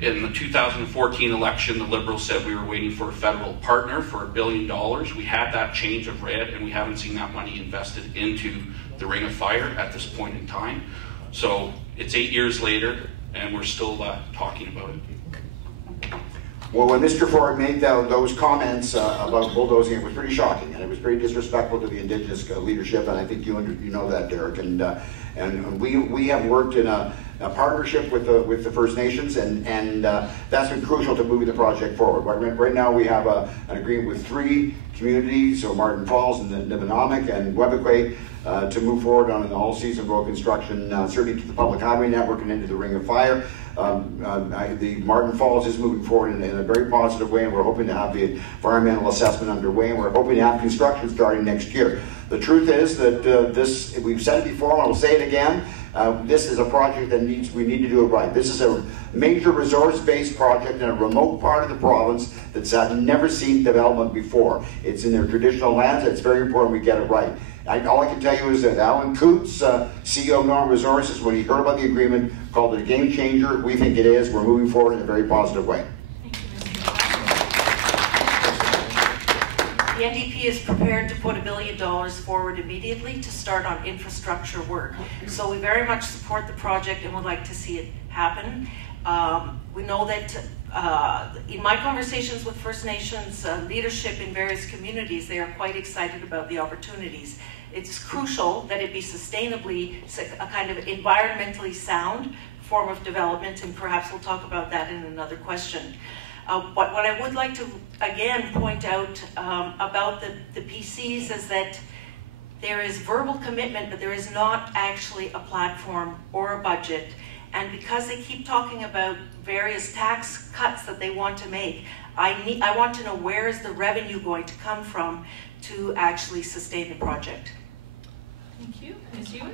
in the 2014 election, the Liberals said we were waiting for a federal partner for $1 billion. We had that change of red, and we haven't seen that money invested into the ring of fire at this point in time. So it's 8 years later, and we're still talking about it. Well, when Mr. Ford made those comments about bulldozing, it was pretty shocking, and it was pretty disrespectful to the Indigenous leadership, and I think you know that, Derek. And we have worked in a partnership with the First Nations, and that's been crucial to moving the project forward. Right now we have an agreement with 3 communities, so Martin Falls and Nivinamak and Webekwe, to move forward on an all-season road construction, certainly to the public highway network and into the ring of fire. The Martin Falls is moving forward in a very positive way, and we're hoping to have the environmental assessment underway, and we're hoping to have construction starting next year. The truth is that we've said it before, and I'll say it again, this is a project that we need to do it right. This is a major resource-based project in a remote part of the province that's never seen development before. It's in their traditional lands. It's very important we get it right. All I can tell you is that Alan Coots, CEO of Northern Resources, when he heard about the agreement, called it a game changer. We think it is. We're moving forward in a very positive way. Thank you, Mr. The NDP is prepared to put $1 billion forward immediately to start on infrastructure work. So we very much support the project and would like to see it happen. We know that in my conversations with First Nations leadership in various communities, they are quite excited about the opportunities. It's crucial that it be sustainably, a kind of environmentally sound form of development, and perhaps we'll talk about that in another question. But what I would like to, again, point out about the PCs is that there is verbal commitment, but there is not actually a platform or a budget. And because they keep talking about various tax cuts that they want to make, I want to know where is the revenue going to come from to actually sustain the project. Thank you. Ms. Ewen?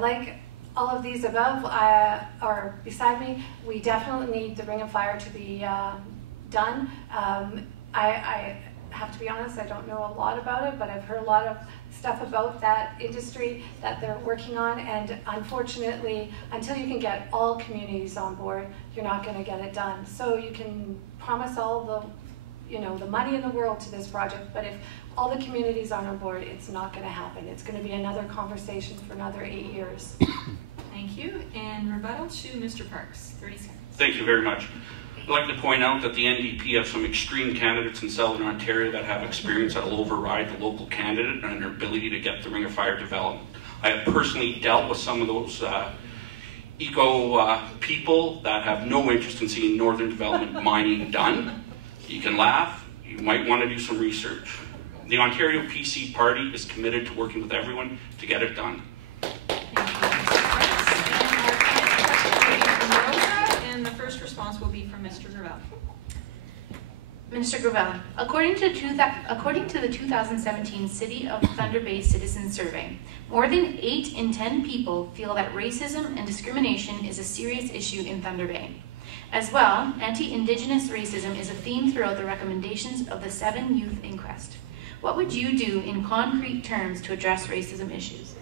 Like all of these above or beside me, we definitely need the Ring of Fire to be done. I have to be honest, I don't know a lot about it, but I've heard a lot of stuff about that industry that they're working on, and unfortunately, until you can get all communities on board, you're not going to get it done. So you can promise all the money in the world to this project, but if all the communities aren't on board, it's not going to happen. It's going to be another conversation for another 8 years. Thank you. And rebuttal to Mr. Parks, 30 seconds. Thank you very much. I'd like to point out that the NDP have some extreme candidates in Southern Ontario that have experience that will override the local candidate and their ability to get the Ring of Fire development. I have personally dealt with some of those eco people that have no interest in seeing northern development mining done. You can laugh, you might want to do some research. The Ontario PC Party is committed to working with everyone to get it done. And the first response will be from Mr. Gravelle. Minister Gravelle, according to the 2017 City of Thunder Bay Citizen Survey, more than 8 in 10 people feel that racism and discrimination is a serious issue in Thunder Bay. As well, anti-Indigenous racism is a theme throughout the recommendations of the 7 Youth Inquest. What would you do in concrete terms to address racism issues?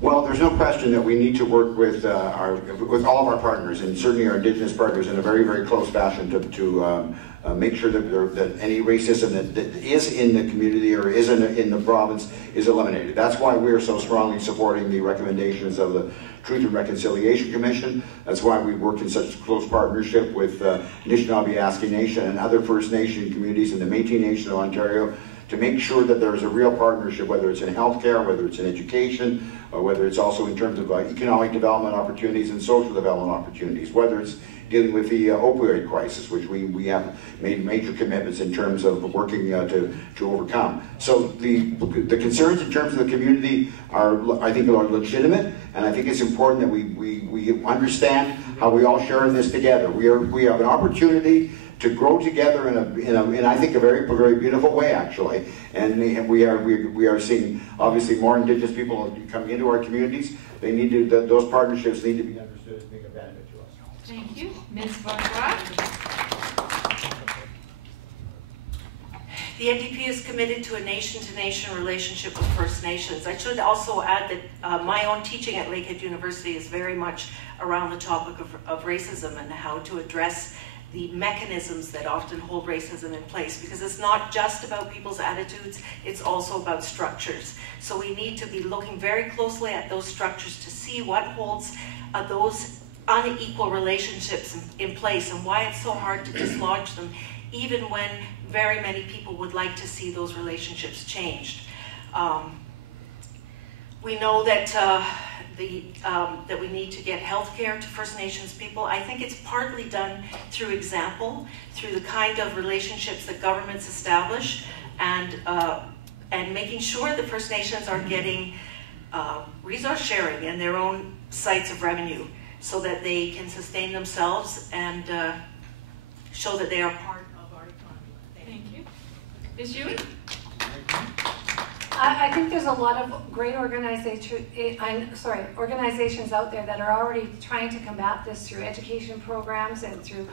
Well, there's no question that we need to work with all of our partners, and certainly our Indigenous partners, in a very, very close fashion to make sure that any racism that is in the community or is in the province is eliminated. That's why we are so strongly supporting the recommendations of the Truth and Reconciliation Commission. That's why we work in such close partnership with Anishinaabe Nation and other First Nation communities in the Métis Nation of Ontario to make sure that there is a real partnership, whether it's in healthcare, whether it's in education, or whether it's also in terms of economic development opportunities and social development opportunities, whether it's dealing with the opioid crisis, which we have made major commitments in terms of working to overcome. So the concerns in terms of the community I think are legitimate, and I think it's important that we understand how we all share in this together. We have an opportunity to grow together in I think a very, very beautiful way, actually. And we are seeing obviously more Indigenous people coming into our communities. They need to, those partnerships need to be understood as being a benefit to us. Thank you. Ms. Vaugeois? The NDP is committed to a nation-to-nation relationship with First Nations. I should also add that my own teaching at Lakehead University is very much around the topic of racism and how to address the mechanisms that often hold racism in place, because it's not just about people's attitudes, it's also about structures. So we need to be looking very closely at those structures to see what holds those unequal relationships in place and why it's so hard to dislodge them, even when very many people would like to see those relationships changed. We know that that we need to get health care to First Nations people. I think it's partly done through example, through the kind of relationships that governments establish, and making sure that First Nations are getting resource sharing in their own sites of revenue so that they can sustain themselves and show that they are part of our economy. Thank you. Ms. Ewen? I think there's a lot of great organizations out there that are already trying to combat this through education programs and through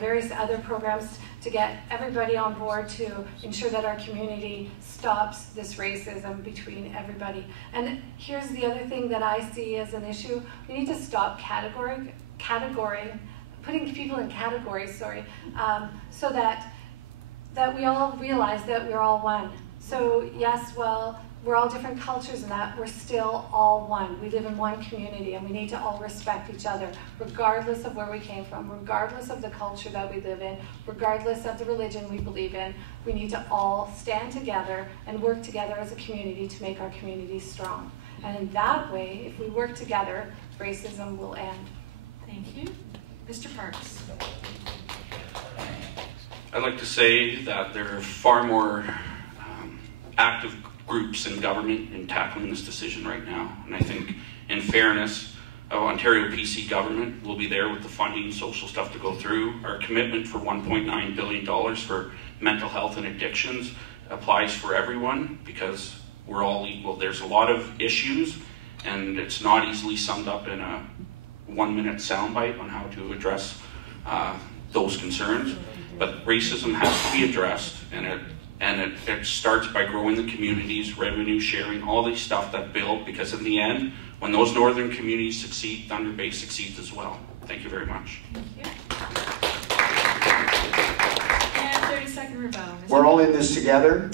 various other programs to get everybody on board to ensure that our community stops this racism between everybody. And here's the other thing that I see as an issue. We need to stop categorizing putting people in categories, sorry, so that we all realize that we're all one. So yes, well, we're all different cultures, and that we're still all one. We live in one community, and we need to all respect each other, regardless of where we came from, regardless of the culture that we live in, regardless of the religion we believe in. We need to all stand together and work together as a community to make our community strong. And in that way, if we work together, racism will end. Thank you. Mr. Parks. I'd like to say that there are far more active groups in government in tackling this decision right now. And I think, in fairness, Ontario PC government will be there with the funding and social stuff to go through. Our commitment for $1.9 billion for mental health and addictions applies for everyone because we're all equal. There's a lot of issues, and it's not easily summed up in a 1-minute soundbite on how to address those concerns. But racism has to be addressed, and it starts by growing the communities, revenue sharing, all these stuff that build, because in the end, when those northern communities succeed, Thunder Bay succeeds as well. Thank you very much. Thank you. And 30-second rebuttal. We're all in this together.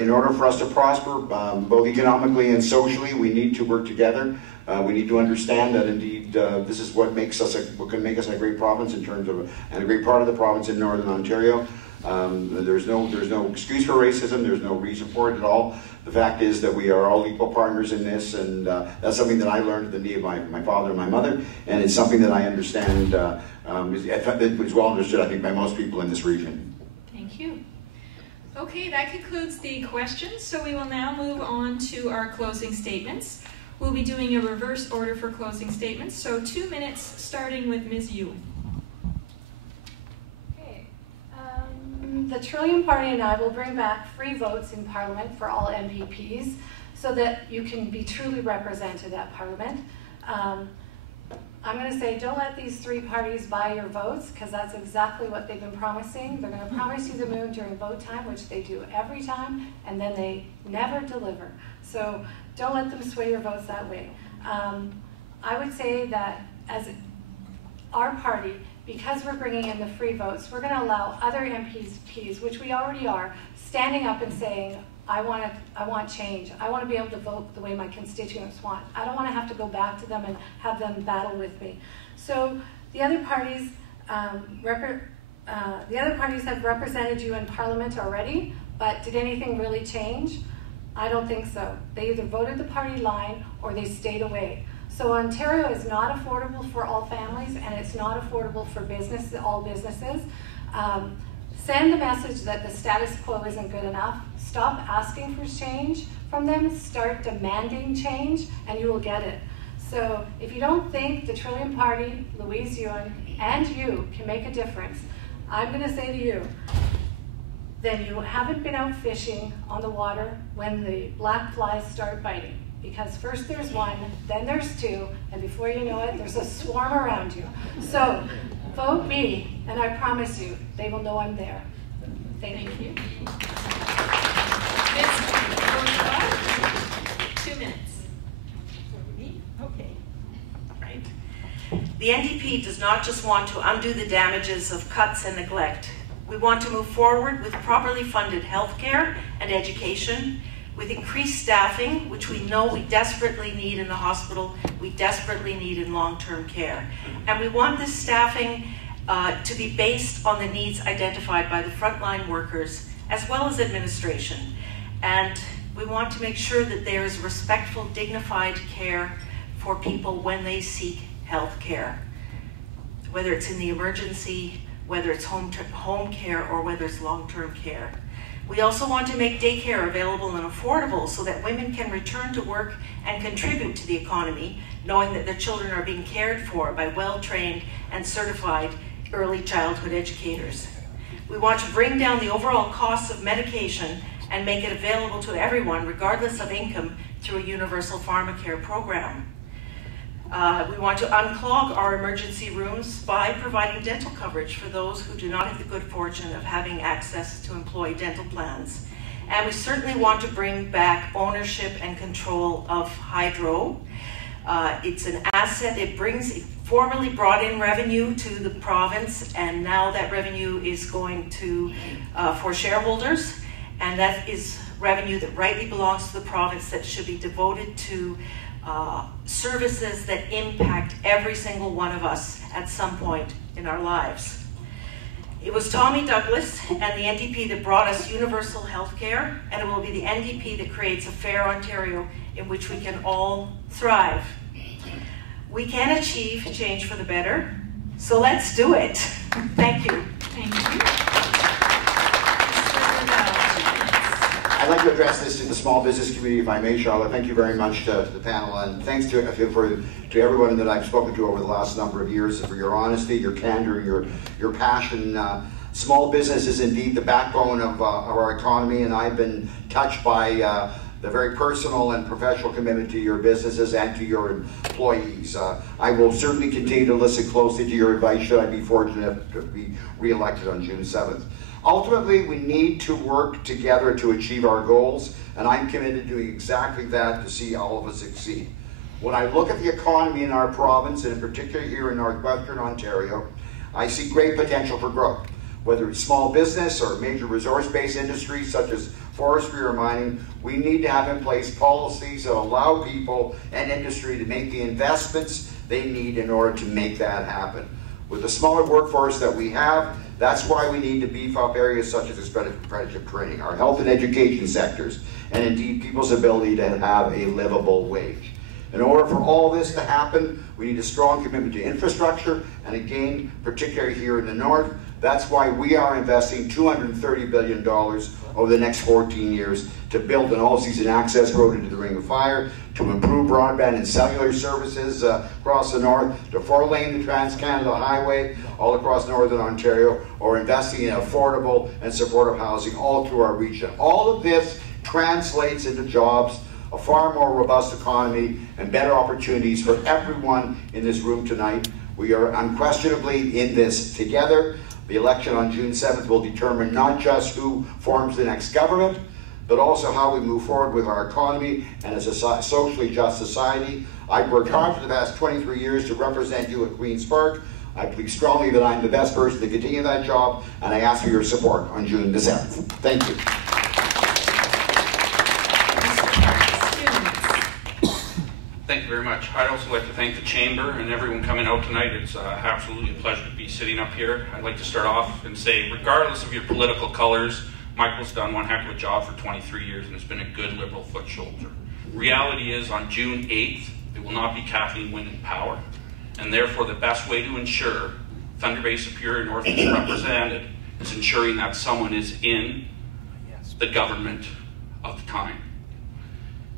In order for us to prosper, both economically and socially, we need to work together. We need to understand that indeed this is what makes us what can make us a great province in terms of, and a great part of the province in Northern Ontario. There's no excuse for racism. There's no reason for it at all. The fact is that we are all equal partners in this, and that's something that I learned at the knee of my father and my mother, and it's something that I understand is well understood, I think, by most people in this region. Thank you. Okay, that concludes the questions, so we will now move on to our closing statements. We'll be doing a reverse order for closing statements, so 2 minutes starting with Ms. Ewen. The Trillium Party and I will bring back free votes in Parliament for all MPPs so that you can be truly represented at Parliament. I'm going to say, don't let these three parties buy your votes, because that's exactly what they've been promising. They're going to promise you the moon during vote time, which they do every time, and then they never deliver. So don't let them sway your votes that way. I would say that as our party, because we're bringing in the free votes, we're going to allow other MPs, which we already are, standing up and saying, I want change. I want to be able to vote the way my constituents want. I don't want to have to go back to them and have them battle with me. So the other parties, have represented you in Parliament already, but did anything really change? I don't think so. They either voted the party line or they stayed away. So Ontario is not affordable for all families, and it's not affordable for all businesses. Send the message that the status quo isn't good enough. Stop asking for change from them. Start demanding change, and you will get it. So if you don't think the Trillium Party, Louise, Ewen, and you can make a difference, I'm going to say to you, then you haven't been out fishing on the water when the black flies start biting. Because first there's one, then there's two, and before you know it, there's a swarm around you. So vote me, and I promise you, they will know I'm there. Thank you. Ms. Bourgeois, 2 minutes. Okay. Right. The NDP does not just want to undo the damages of cuts and neglect. We want to move forward with properly funded healthcare and education, with increased staffing, which we know we desperately need in the hospital, we desperately need in long-term care. And we want this staffing to be based on the needs identified by the frontline workers, as well as administration. And we want to make sure that there is respectful, dignified care for people when they seek health care, whether it's in the emergency, whether it's home care, or whether it's long-term care. We also want to make daycare available and affordable so that women can return to work and contribute to the economy, knowing that their children are being cared for by well-trained and certified early childhood educators. We want to bring down the overall costs of medication and make it available to everyone, regardless of income, through a universal pharmacare program. We want to unclog our emergency rooms by providing dental coverage for those who do not have the good fortune of having access to employee dental plans. And we certainly want to bring back ownership and control of hydro. It's an asset. It formerly brought in revenue to the province, and now that revenue is going to for shareholders, and that is revenue that rightly belongs to the province that should be devoted to services that impact every single one of us at some point in our lives. It was Tommy Douglas and the NDP that brought us universal health care, and it will be the NDP that creates a fair Ontario in which we can all thrive. We can achieve change for the better, so let's do it. Thank you. Thank you. I'd like to address this to the small business community, if I may, Charlotte. Thank you very much to the panel, and thanks to everyone that I've spoken to over the last number of years for your honesty, your candor, your passion. Small business is indeed the backbone of our economy, and I've been touched by the very personal and professional commitment to your businesses and to your employees. I will certainly continue to listen closely to your advice should I be fortunate to be re-elected on June 7th. Ultimately, we need to work together to achieve our goals, and I'm committed to doing exactly that to see all of us succeed. When I look at the economy in our province, and in particular here in Northwestern Ontario, I see great potential for growth. Whether it's small business or major resource-based industries such as forestry or mining, we need to have in place policies that allow people and industry to make the investments they need in order to make that happen. With the smaller workforce that we have, that's why we need to beef up areas such as apprenticeship training, our health and education sectors, and indeed people's ability to have a livable wage. In order for all this to happen, we need a strong commitment to infrastructure, and again, particularly here in the north, that's why we are investing $230 billion over the next 14 years to build an all-season access road into the Ring of Fire, to improve broadband and cellular services across the north, to four-lane the Trans-Canada Highway all across northern Ontario, or investing in affordable and supportive housing all through our region. All of this translates into jobs, a far more robust economy, and better opportunities for everyone in this room tonight. We are unquestionably in this together. The election on June 7th will determine not just who forms the next government, but also how we move forward with our economy and as a socially just society. I've worked hard for the past 23 years to represent you at Queen's Park. I believe strongly that I'm the best person to continue that job, and I ask for your support on June the 7th. Thank you. Thank you very much. I'd also like to thank the Chamber and everyone coming out tonight. It's absolutely a pleasure to be sitting up here. I'd like to start off and say, regardless of your political colors, Michael's done one heck of a job for 23 years and has been a good Liberal foot soldier. Reality is, on June 8th, it will not be Kathleen Wynne in power, and therefore the best way to ensure Thunder Bay Superior North is represented is ensuring that someone is in the government of the time.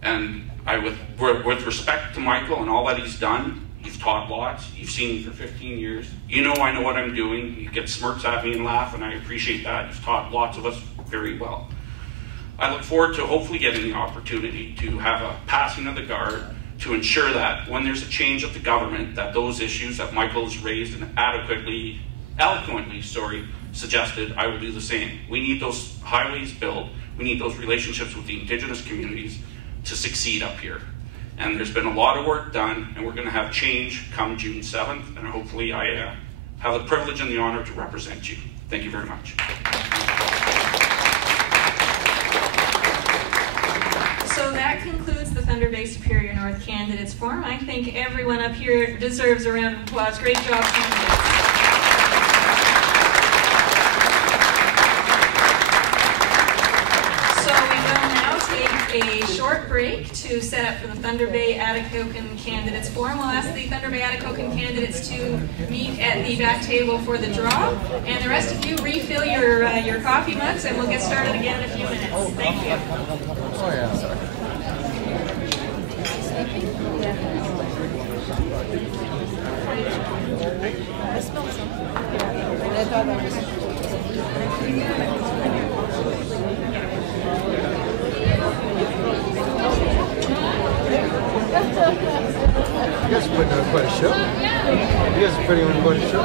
And with respect to Michael and all that he's done, he's taught lots. You've seen me for 15 years. You know I know what I'm doing. You get smirks at me and laugh, and I appreciate that. You've taught lots of us very well. I look forward to hopefully getting the opportunity to have a passing of the guard to ensure that when there's a change of the government, that those issues that Michael has raised and eloquently suggested, I will do the same. We need those highways built. We need those relationships with the Indigenous communities to succeed up here. And there's been a lot of work done, and we're going to have change come June 7th, and hopefully I have the privilege and the honor to represent you. Thank you very much. So that concludes the Thunder Bay Superior North Candidates Forum. I think everyone up here deserves a round of applause. Great job, candidates. A short break to set up for the Thunder Bay-Atikokan Candidates Forum. We'll ask the Thunder Bay-Atikokan candidates to meet at the back table for the draw, and the rest of you refill your coffee mugs, and we'll get started again in a few minutes. Thank you. Oh, yeah. You guys are putting on quite a show. You guys are putting on quite a show.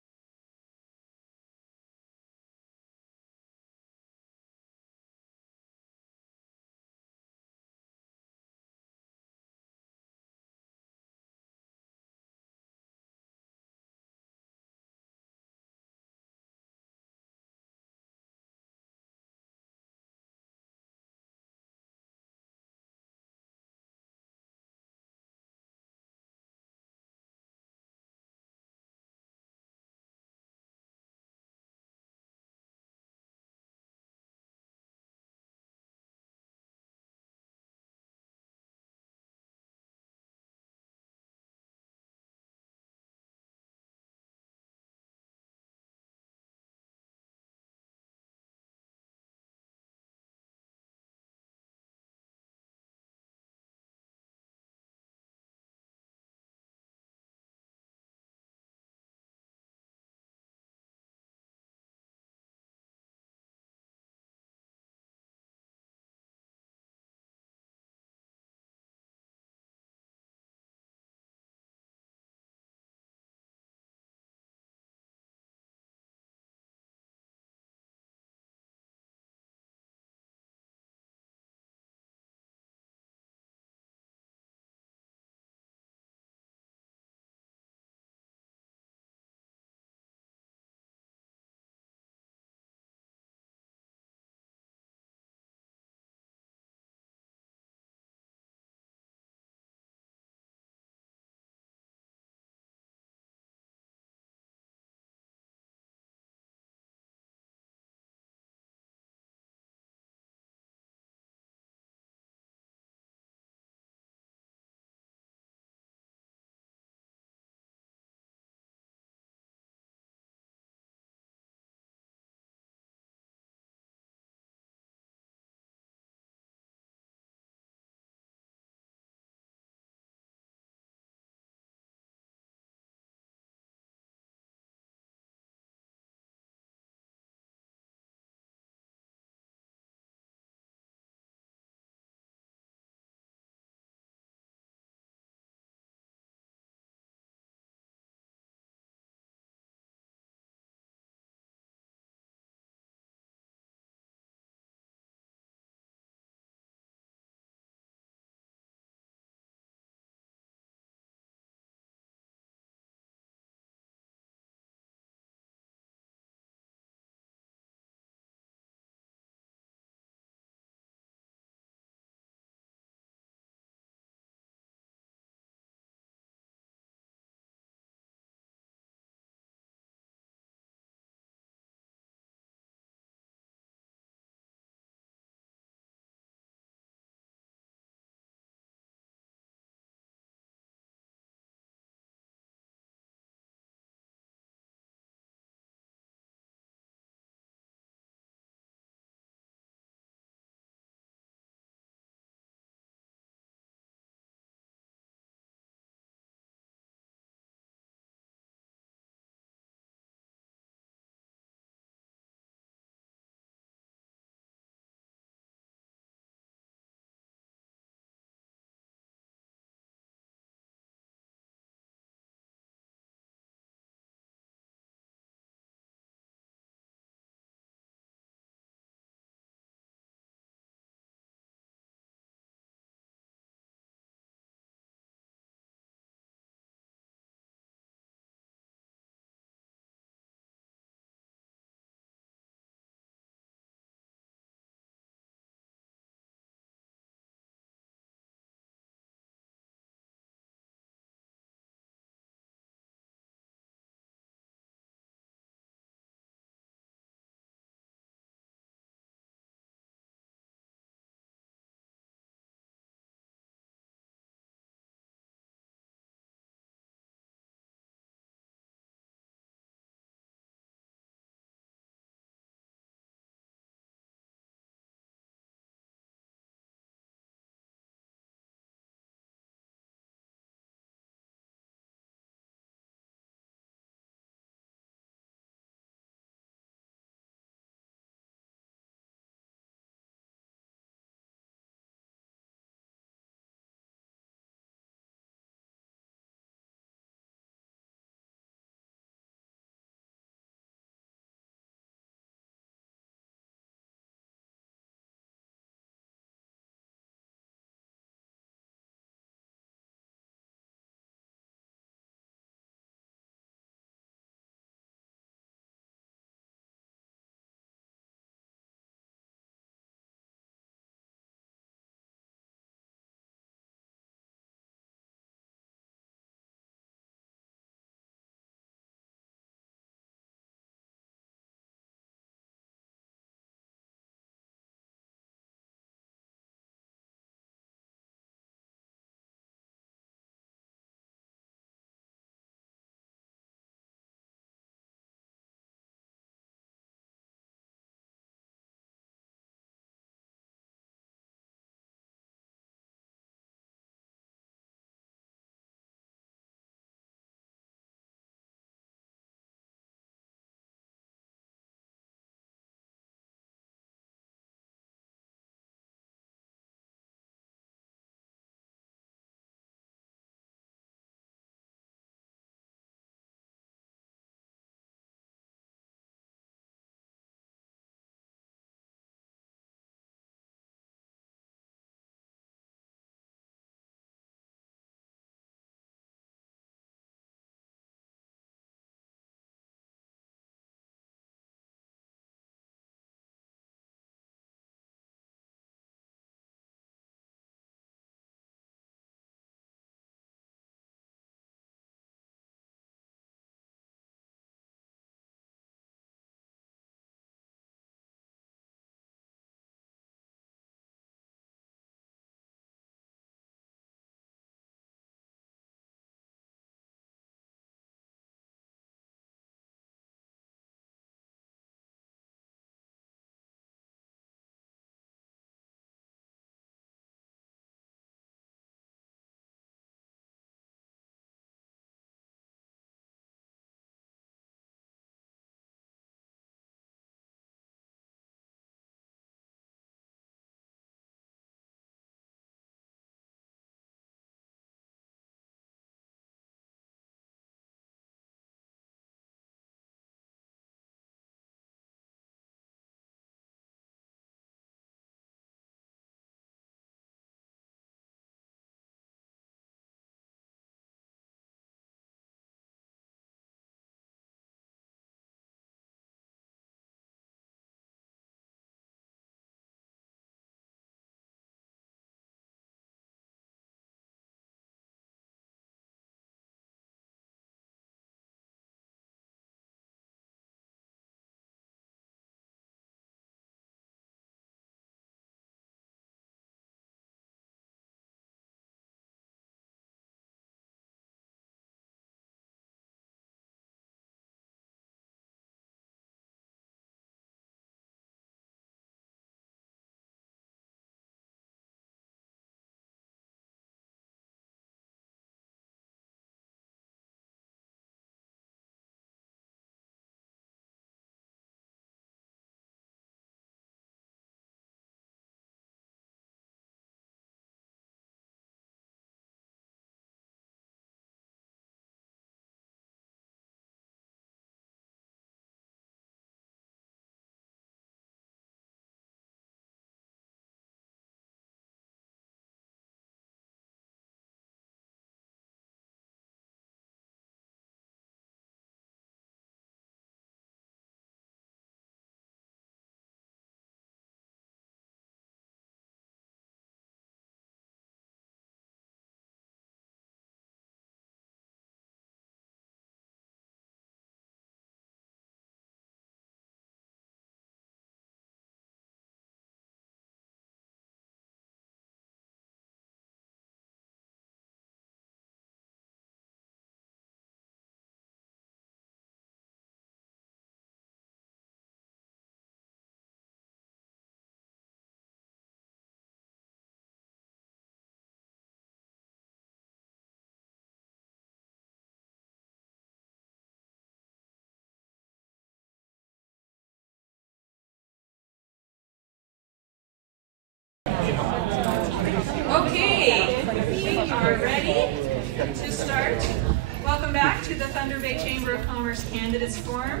Commerce Candidates Forum.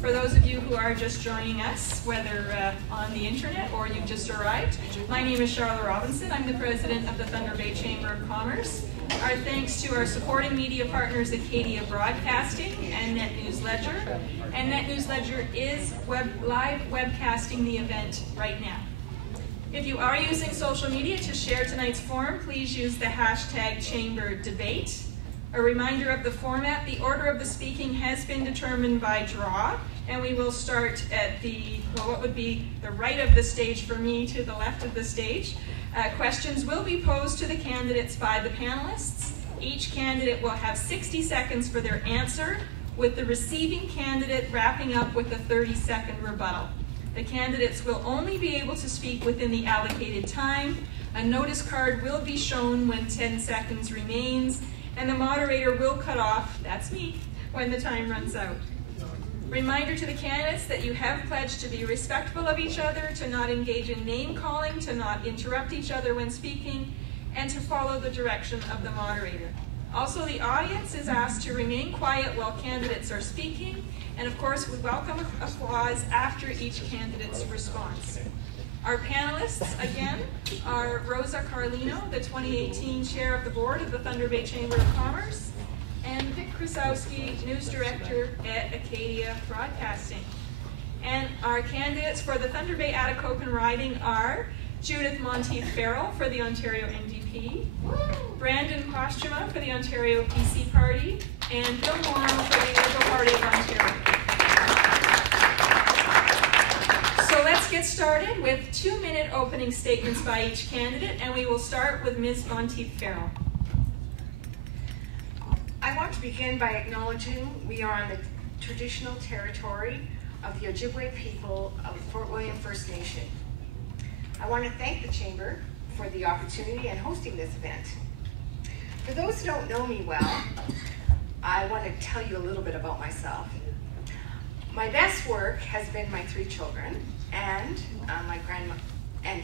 For those of you who are just joining us, whether on the internet or you've just arrived, my name is Charlotte Robinson. I'm the president of the Thunder Bay Chamber of Commerce. Our thanks to our supporting media partners, Acadia Broadcasting and Netnewsledger. And Netnewsledger is live webcasting the event right now. If you are using social media to share tonight's forum, please use the hashtag #ChamberDebate. A reminder of the format: the order of the speaking has been determined by draw, and we will start at what would be the right of the stage for me to the left of the stage. Questions will be posed to the candidates by the panelists. Each candidate will have 60 seconds for their answer, with the receiving candidate wrapping up with a 30-second rebuttal. The candidates will only be able to speak within the allocated time. A notice card will be shown when 10 seconds remains, and the moderator will cut off, that's me, when the time runs out. Reminder to the candidates that you have pledged to be respectful of each other, to not engage in name calling, to not interrupt each other when speaking, and to follow the direction of the moderator. Also, the audience is asked to remain quiet while candidates are speaking, and of course we welcome applause after each candidate's response. Our panelists, again, are Rosa Carlino, the 2018 Chair of the Board of the Thunder Bay Chamber of Commerce, and Vic Krasowski, News Director at Acadia Broadcasting. And our candidates for the Thunder Bay-Atikokan riding are Judith Monteith-Farrell for the Ontario NDP, Brandon Postuma for the Ontario PC Party, and Bill Mauro for the Liberal Party of Ontario. So let's get started with 2-minute opening statements by each candidate, and we will start with Ms. Monteith-Farrell. I want to begin by acknowledging we are on the traditional territory of the Ojibwe people of Fort William First Nation. I want to thank the Chamber for the opportunity and hosting this event. For those who don't know me well, I want to tell you a little bit about myself. My best work has been my 3 children and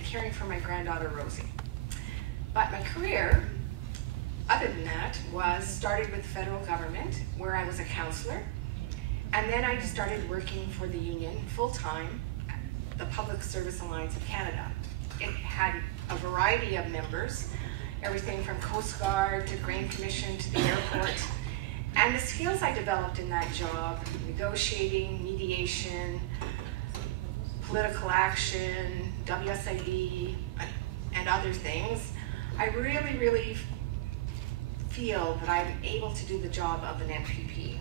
caring for my granddaughter Rosie. But my career, other than that, was started with the federal government, where I was a counselor, and then I started working for the union full-time, the Public Service Alliance of Canada. It had a variety of members, everything from Coast Guard to Grain Commission to the airport. And the skills I developed in that job, negotiating, mediation, political action, WSIB, and other things, I really feel that I'm able to do the job of an MPP.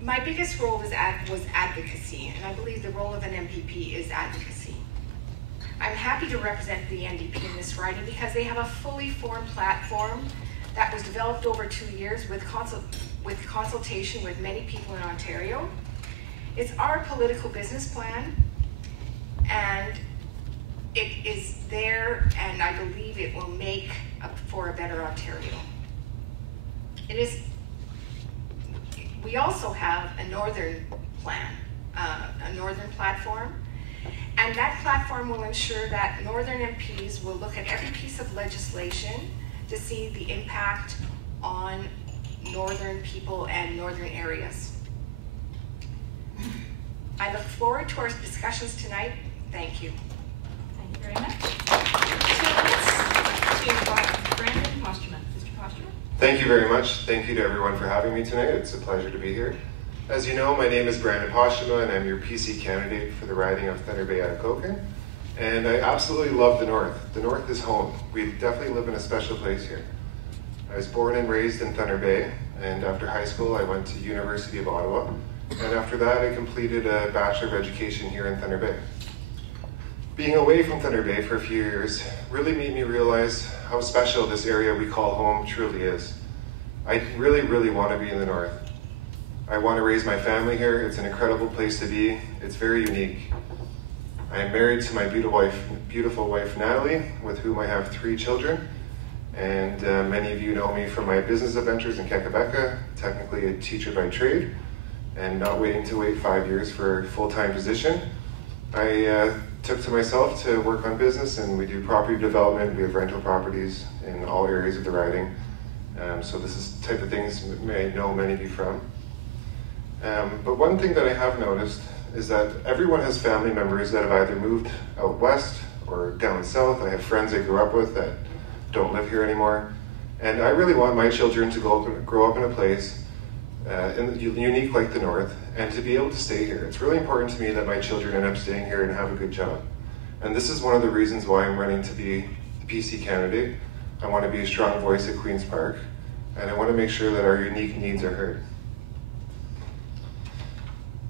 My biggest role was advocacy, and I believe the role of an MPP is advocacy. I'm happy to represent the NDP in this riding because they have a fully formed platform that was developed over 2 years with consultation with many people in Ontario. It's our political business plan, and it is there, and I believe it will make for a better Ontario. We also have a northern plan, a northern platform, and that platform will ensure that northern MPs will look at every piece of legislation to see the impact on northern people and northern areas. I look forward to our discussions tonight. Thank you. Thank you very much. To Brandon Postuma. Mr. Postuma. Thank you very much. Thank you to everyone for having me tonight. It's a pleasure to be here. As you know, my name is Brandon Postuma, and I'm your PC candidate for the riding of Thunder Bay-Atikokan. And I absolutely love the North. The North is home. We definitely live in a special place here. I was born and raised in Thunder Bay, and after high school I went to University of Ottawa, and after that I completed a Bachelor of Education here in Thunder Bay. Being away from Thunder Bay for a few years really made me realize how special this area we call home truly is. I really want to be in the North. I want to raise my family here. It's an incredible place to be. It's very unique. I am married to my beautiful wife Natalie, with whom I have 3 children. And many of you know me from my business adventures in Quebec, technically a teacher by trade, and not waiting to wait 5 years for a full-time position. I took to myself to work on business, and we do property development. We have rental properties in all areas of the riding. So this is the type of things I know many of you from. But one thing that I have noticed is that everyone has family members that have either moved out west or down south. I have friends I grew up with that don't live here anymore. And I really want my children to grow up in a place unique like the North, and to be able to stay here. It's really important to me that my children end up staying here and have a good job. And this is one of the reasons why I'm running to be the PC candidate. I want to be a strong voice at Queen's Park, and I want to make sure that our unique needs are heard.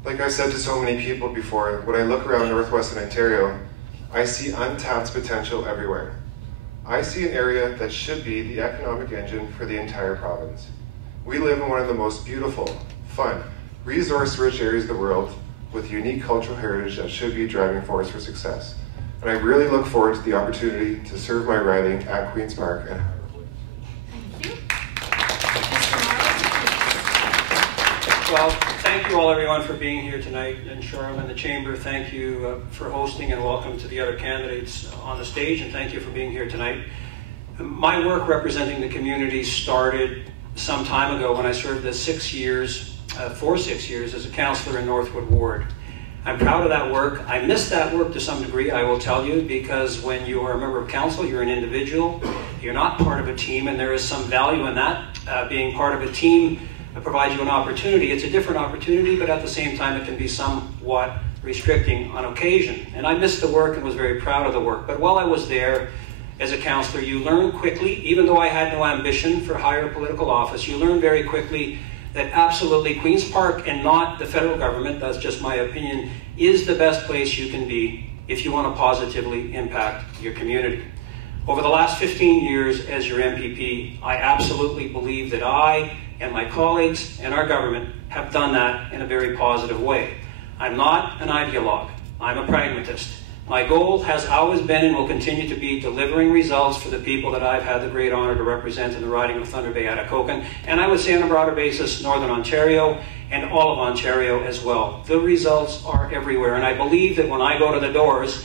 Like I said to so many people before, when I look around Northwestern Ontario, I see untapped potential everywhere. I see an area that should be the economic engine for the entire province. We live in one of the most beautiful, fun, resource-rich areas of the world with unique cultural heritage that should be a driving force for success. And I really look forward to the opportunity to serve my riding at Queen's Park. Thank you. Well, thank you all, everyone, for being here tonight. And Charlotte and the Chamber, thank you for hosting, and welcome to the other candidates on the stage, and thank you for being here tonight. My work representing the community started some time ago when I served as 6 years, for 6 years, as a councillor in Northwood Ward. I'm proud of that work. I miss that work to some degree, I will tell you, because when you are a member of council, you're an individual, you're not part of a team, and there is some value in that. Being part of a team provides you an opportunity. It's a different opportunity, but at the same time it can be somewhat restricting on occasion. And I missed the work and was very proud of the work. But while I was there as a councillor, you learn quickly, even though I had no ambition for higher political office, you learn very quickly that absolutely Queen's Park, and not the federal government, that's just my opinion, is the best place you can be if you want to positively impact your community. Over the last 15 years as your MPP, I absolutely believe that I and my colleagues and our government have done that in a very positive way. I'm not an ideologue, I'm a pragmatist. My goal has always been and will continue to be delivering results for the people that I've had the great honor to represent in the riding of Thunder Bay-Atikokan, and I would say on a broader basis, Northern Ontario and all of Ontario as well. The results are everywhere, and I believe that when I go to the doors,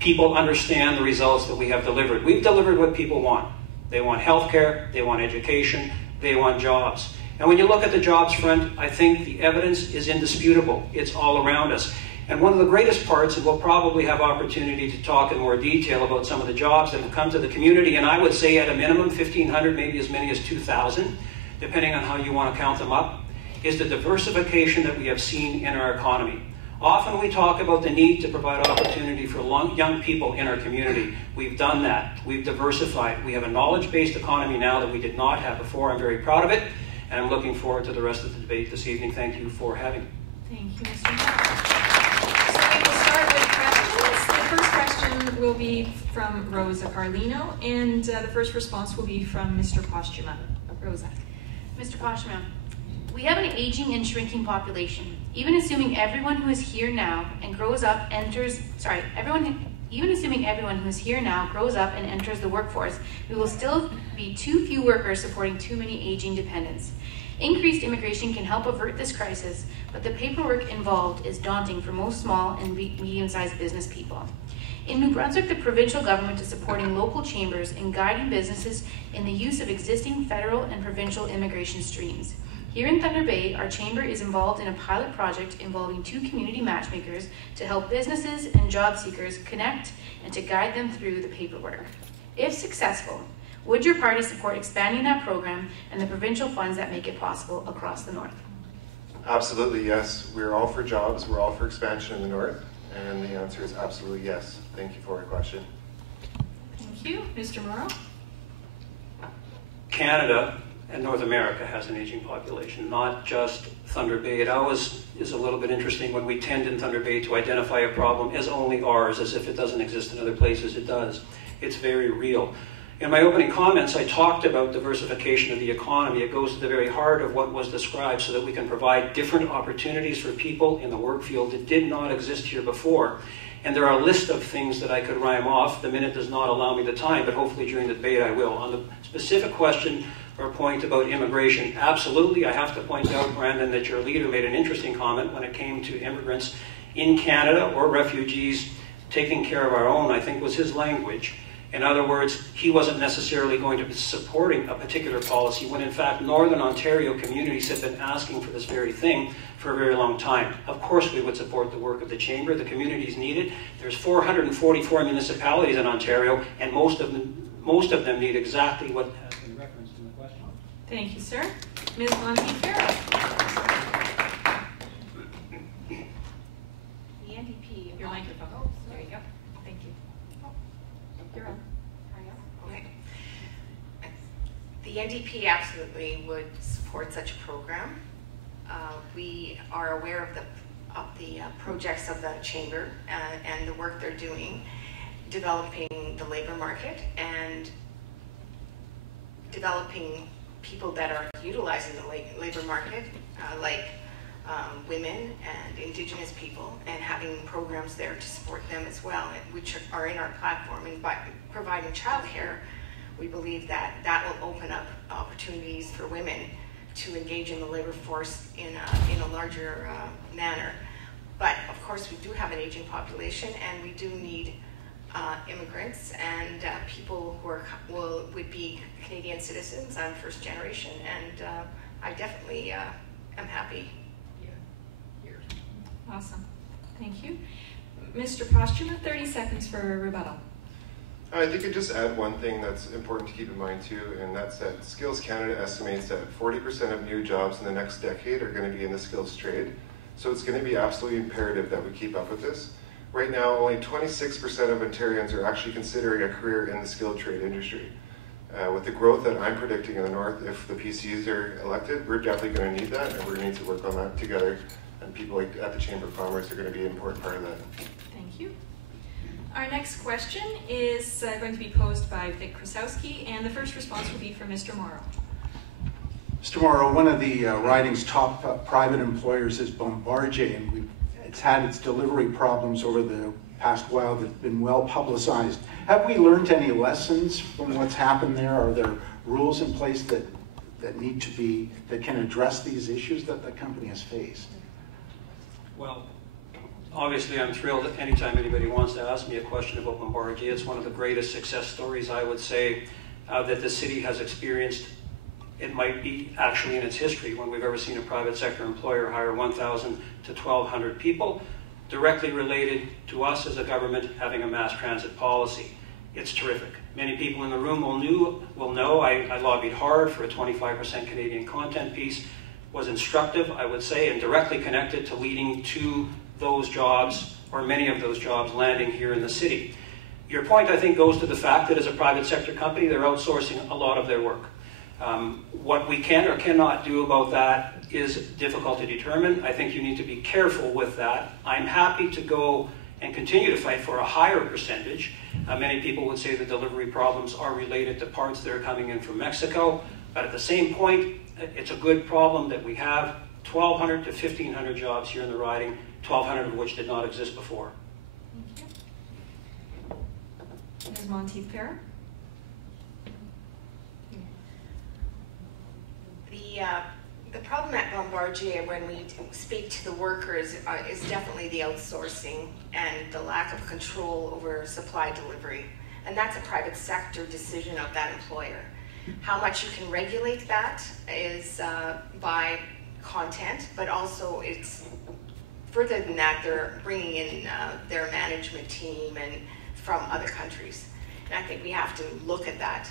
people understand the results that we have delivered. We've delivered what people want. They want healthcare, they want education, they want jobs. And when you look at the jobs front, I think the evidence is indisputable. It's all around us. And one of the greatest parts, and we'll probably have opportunity to talk in more detail about some of the jobs that have come to the community, and I would say at a minimum 1,500, maybe as many as 2,000, depending on how you want to count them up, is the diversification that we have seen in our economy. Often we talk about the need to provide opportunity for young people in our community. We've done that. We've diversified. We have a knowledge-based economy now that we did not have before. I'm very proud of it, and I'm looking forward to the rest of the debate this evening. Thank you for having me. Thank you, Mr. Mauro. So we will start with questions. The first question will be from Rosa Carlino, and the first response will be from Mr. Postuma. Rosa. Mr. Postuma, we have an aging and shrinking population. Even assuming everyone who is here now and grows up even assuming everyone who is here now grows up and enters the workforce, we will still be too few workers supporting too many aging dependents. Increased immigration can help avert this crisis, but the paperwork involved is daunting for most small and medium-sized business people. In New Brunswick, the provincial government is supporting local chambers in guiding businesses in the use of existing federal and provincial immigration streams. Here in Thunder Bay, our chamber is involved in a pilot project involving 2 community matchmakers to help businesses and job seekers connect and to guide them through the paperwork. If successful, would your party support expanding that program and the provincial funds that make it possible across the North? Absolutely, yes. We're all for jobs. We're all for expansion in the North. And the answer is absolutely yes. Thank you for your question. Thank you. Mr. Mauro? Canada and North America has an aging population, not just Thunder Bay. It always is a little bit interesting when we tend in Thunder Bay to identify a problem as only ours, as if it doesn't exist in other places. It does. It's very real. In my opening comments, I talked about diversification of the economy. It goes to the very heart of what was described so that we can provide different opportunities for people in the work field that did not exist here before. And there are a list of things that I could rhyme off. The minute does not allow me the time, but hopefully during the debate I will. On the specific question or point about immigration, absolutely. I have to point out, Brandon, that your leader made an interesting comment when it came to immigrants in Canada or refugees taking care of our own, I think was his language. In other words, he wasn't necessarily going to be supporting a particular policy when in fact Northern Ontario communities have been asking for this very thing for a very long time. Of course we would support the work of the Chamber. The communities need it. There's 444 municipalities in Ontario, and most of them need exactly what has been referenced in the question. Thank you, sir. Ms. Monteith-Farrell. The NDP. Your microphone. Oh, there you go. Thank you. You're on. Okay. The NDP absolutely would support such a program. We are aware of the projects of the Chamber and the work they're doing, developing the labor market and developing people that are utilizing the labor market, like women and Indigenous people, and having programs there to support them as well, which are in our platform. And by providing childcare, we believe that that will open up opportunities for women to engage in the labor force in a larger manner. But of course, we do have an aging population, and we do need immigrants and people who would be Canadian citizens. I'm first generation, and I definitely am happy here. Awesome. Thank you. Mr. Postuma, 30 seconds for a rebuttal. I think I'd just add one thing that's important to keep in mind too, and that's that Skills Canada estimates that 40% of new jobs in the next decade are going to be in the skills trade. So it's going to be absolutely imperative that we keep up with this. Right now, only 26% of Ontarians are actually considering a career in the skilled trade industry. With the growth that I'm predicting in the North, if the PCs are elected, we're definitely going to need that, and we're going to need to work on that together. And people like at the Chamber of Commerce are going to be an important part of that. Thank you. Our next question is going to be posed by Vic Krasowski, and the first response will be from Mr. Mauro. Mr. Mauro, one of the riding's top private employers is Bombardier, and it's had its delivery problems over the past while that have been well publicized. Have we learned any lessons from what's happened there? Are there rules in place that can address these issues that the company has faced? Well, obviously I'm thrilled that anytime anybody wants to ask me a question about Bombardier. It's one of the greatest success stories, I would say, that the city has experienced. It might be actually in its history when we've ever seen a private sector employer hire 1,000 to 1,200 people, directly related to us as a government having a mass transit policy. It's terrific. Many people in the room will know I lobbied hard for a 25% Canadian content piece. Was instructive, I would say, and directly connected to leading to those jobs, or many of those jobs, landing here in the city. Your point, I think, goes to the fact that as a private sector company, they're outsourcing a lot of their work. What we can or cannot do about that is difficult to determine. I think you need to be careful with that. I'm happy to go and continue to fight for a higher percentage. Many people would say the delivery problems are related to parts that are coming in from Mexico, but at the same point, it's a good problem that we have 1,200 to 1,500 jobs here in the riding, 1,200 of which did not exist before. Thank you. Ms. Monteith-Farrell. The problem at Bombardier when we speak to the workers is definitely the outsourcing and the lack of control over supply delivery. And that's a private sector decision of that employer. How much you can regulate that is by content, but also it's further than that, they're bringing in their management team and from other countries. And I think we have to look at that.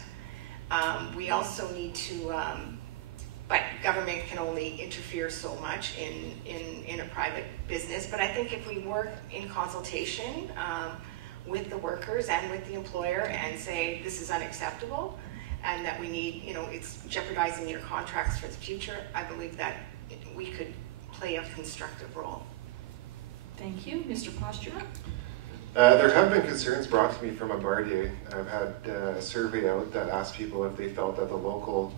We also need to, but government can only interfere so much in a private business. But I think if we work in consultation with the workers and with the employer and say this is unacceptable and that we need, it's jeopardizing your contracts for the future, I believe that we could play a constructive role. Thank you. Mr. Postuma? There have been concerns brought to me from Bombardier. I've had a survey out that asked people if they felt that the local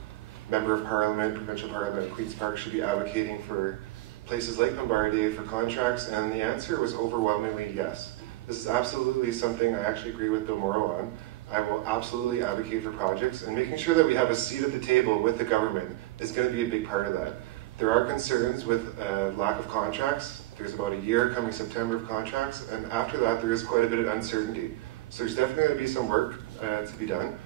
Member of Parliament, Provincial Parliament of Queen's Park should be advocating for places like Bombardier for contracts, and the answer was overwhelmingly yes. This is absolutely something I actually agree with Bill Mauro on. I will absolutely advocate for projects, and making sure that we have a seat at the table with the government is going to be a big part of that. There are concerns with lack of contracts. There's about a year coming September of contracts, and after that there is quite a bit of uncertainty. So there's definitely going to be some work to be done.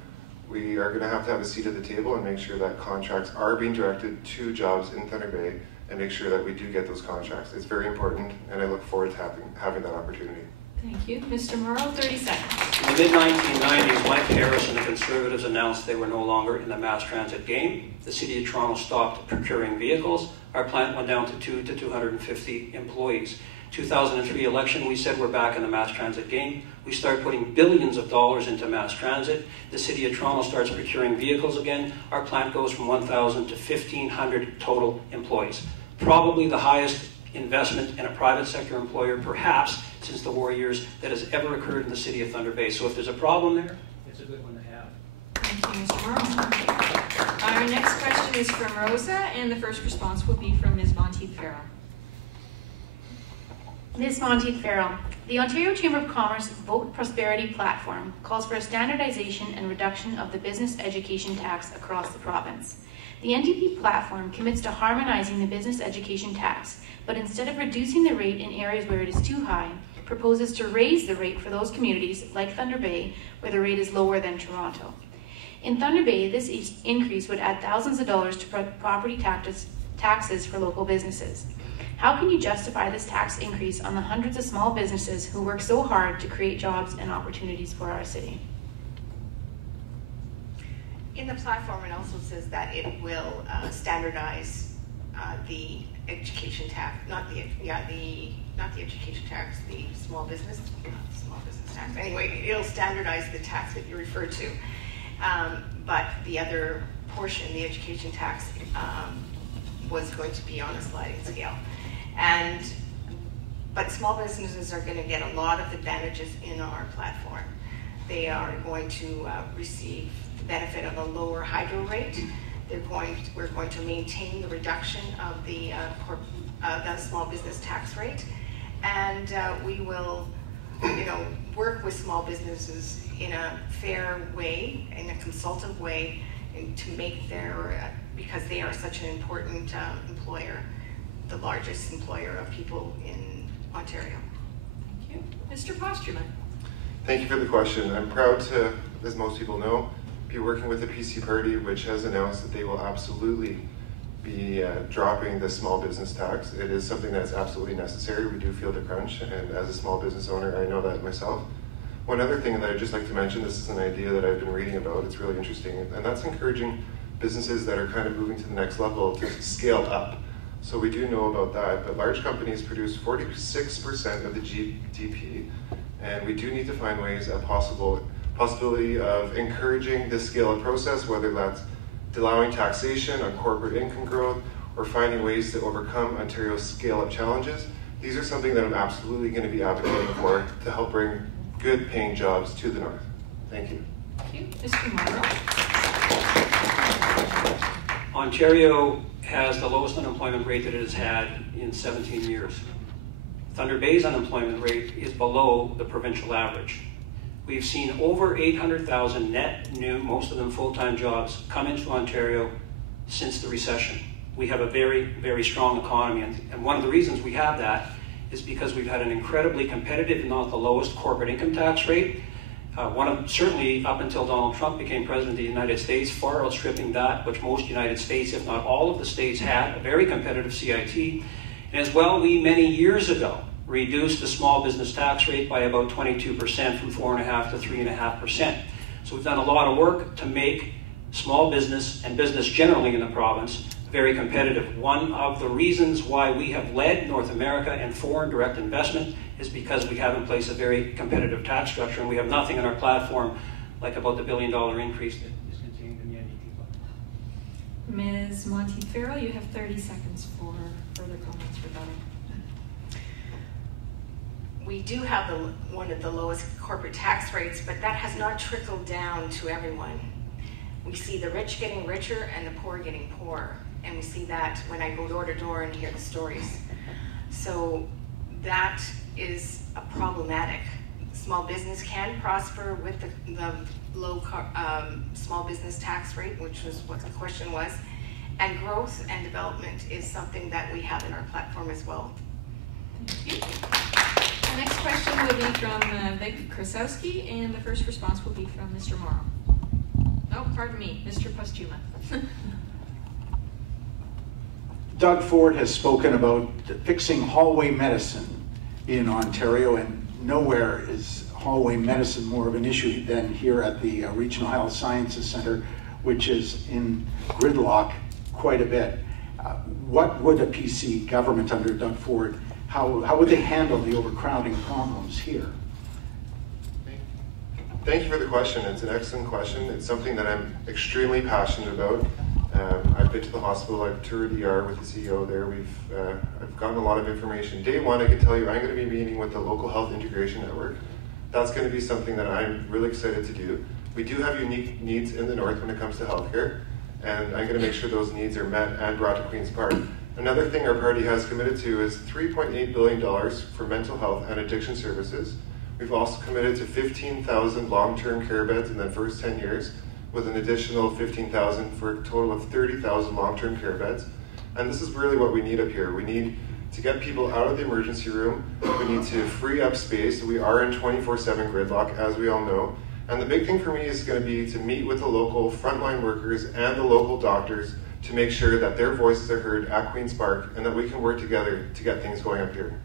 We are going to have a seat at the table and make sure that contracts are being directed to jobs in Thunder Bay and make sure that we do get those contracts. It's very important, and I look forward to having that opportunity. Thank you. Mr. Mauro, 30 seconds. In the mid-1990s, Mike Harris and the Conservatives announced they were no longer in the mass transit game. The City of Toronto stopped procuring vehicles. Our plant went down to 2 to 250 employees. 2003 election, we said we're back in the mass transit game. We start putting billions of dollars into mass transit. The City of Toronto starts procuring vehicles again. Our plant goes from 1,000 to 1,500 total employees. Probably the highest investment in a private sector employer, perhaps, since the war years that has ever occurred in the City of Thunder Bay. So if there's a problem there, it's a good one to have. Thank you, Mr. Mauro. Our next question is from Rosa, and the first response will be from Ms. Monteith-Farrell. Ms. Monteith-Farrell, the Ontario Chamber of Commerce Vote Prosperity Platform calls for a standardization and reduction of the business education tax across the province. The NDP platform commits to harmonizing the business education tax, but instead of reducing the rate in areas where it is too high, proposes to raise the rate for those communities, like Thunder Bay, where the rate is lower than Toronto. In Thunder Bay, this increase would add thousands of dollars to property taxes for local businesses. How can you justify this tax increase on the hundreds of small businesses who work so hard to create jobs and opportunities for our city? In the platform, it also says that it will standardize the education tax, not the education tax, the small business tax. Anyway, it'll standardize the tax that you referred to, but the other portion, the education tax, was going to be on a sliding scale. But small businesses are going to get a lot of advantages in our platform. They are going to receive the benefit of a lower hydro rate. We're going to maintain the reduction of the small business tax rate, and we will, work with small businesses in a fair way, in a consultative way, to make because they are such an important employer, the largest employer of people in Ontario. Thank you. Mr. Postuma. Thank you for the question. I'm proud to, as most people know, be working with the PC Party, which has announced that they will absolutely be dropping the small business tax. It is something that's absolutely necessary. We do feel the crunch, and as a small business owner, I know that myself. One other thing that I'd just like to mention, this is an idea that I've been reading about, it's really interesting, and that's encouraging businesses that are kind of moving to the next level to scale up. So we do know about that, but large companies produce 46% of the GDP, and we do need to find ways, a possibility of encouraging this scale-up process, whether that's allowing taxation on corporate income growth or finding ways to overcome Ontario's scale-up challenges. These are something that I'm absolutely going to be advocating for to help bring good paying jobs to the north. Thank you. Thank you. Mr. Mauro. Ontario has the lowest unemployment rate that it has had in 17 years. Thunder Bay's unemployment rate is below the provincial average. We've seen over 800,000 net new, most of them full-time jobs, come into Ontario since the recession. We have a very, very strong economy, and one of the reasons we have that is because we've had an incredibly competitive, not the lowest corporate income tax rate. Certainly up until Donald Trump became president of the United States, far outstripping that which most United States, if not all of the states, had, a very competitive CIT. And as well, we many years ago reduced the small business tax rate by about 22% from 4.5% to 3.5%. So we've done a lot of work to make small business and business generally in the province very competitive. One of the reasons why we have led North America in foreign direct investment is because we have in place a very competitive tax structure, and we have nothing in our platform like about the $1 billion increase that is contained in the NDP budget. Ms. Monteith-Farrell, you have 30 seconds for further comments regarding. We do have one of the lowest corporate tax rates, but that has not trickled down to everyone. We see the rich getting richer and the poor getting poorer. And we see that when I go door to door and hear the stories. So that is a problematic. Small business can prosper with the low small business tax rate, which was what the question was. And growth and development is something that we have in our platform as well. Thank you. Our next question will be from Vic Krasowski, and the first response will be from Mr. Mauro. Oh, pardon me, Mr. Postuma. Doug Ford has spoken about fixing hallway medicine in Ontario, and nowhere is hallway medicine more of an issue than here at the Regional Health Sciences Centre, which is in gridlock quite a bit. What would a PC government under Doug Ford, how would they handle the overcrowding problems here? Thank you for the question. It's an excellent question. It's something that I'm extremely passionate about. I've been to the hospital, I've toured ER with the CEO there. I've gotten a lot of information. Day one, I can tell you I'm going to be meeting with the Local Health Integration Network. That's going to be something that I'm really excited to do. We do have unique needs in the north when it comes to healthcare, and I'm going to make sure those needs are met and brought to Queen's Park. Another thing our party has committed to is $3.8 billion for mental health and addiction services. We've also committed to 15,000 long-term care beds in the first 10 years, with an additional 15,000 for a total of 30,000 long-term care beds. And this is really what we need up here. We need to get people out of the emergency room. We need to free up space. We are in 24/7 gridlock, as we all know. And the big thing for me is going to be to meet with the local frontline workers and the local doctors to make sure that their voices are heard at Queen's Park and that we can work together to get things going up here.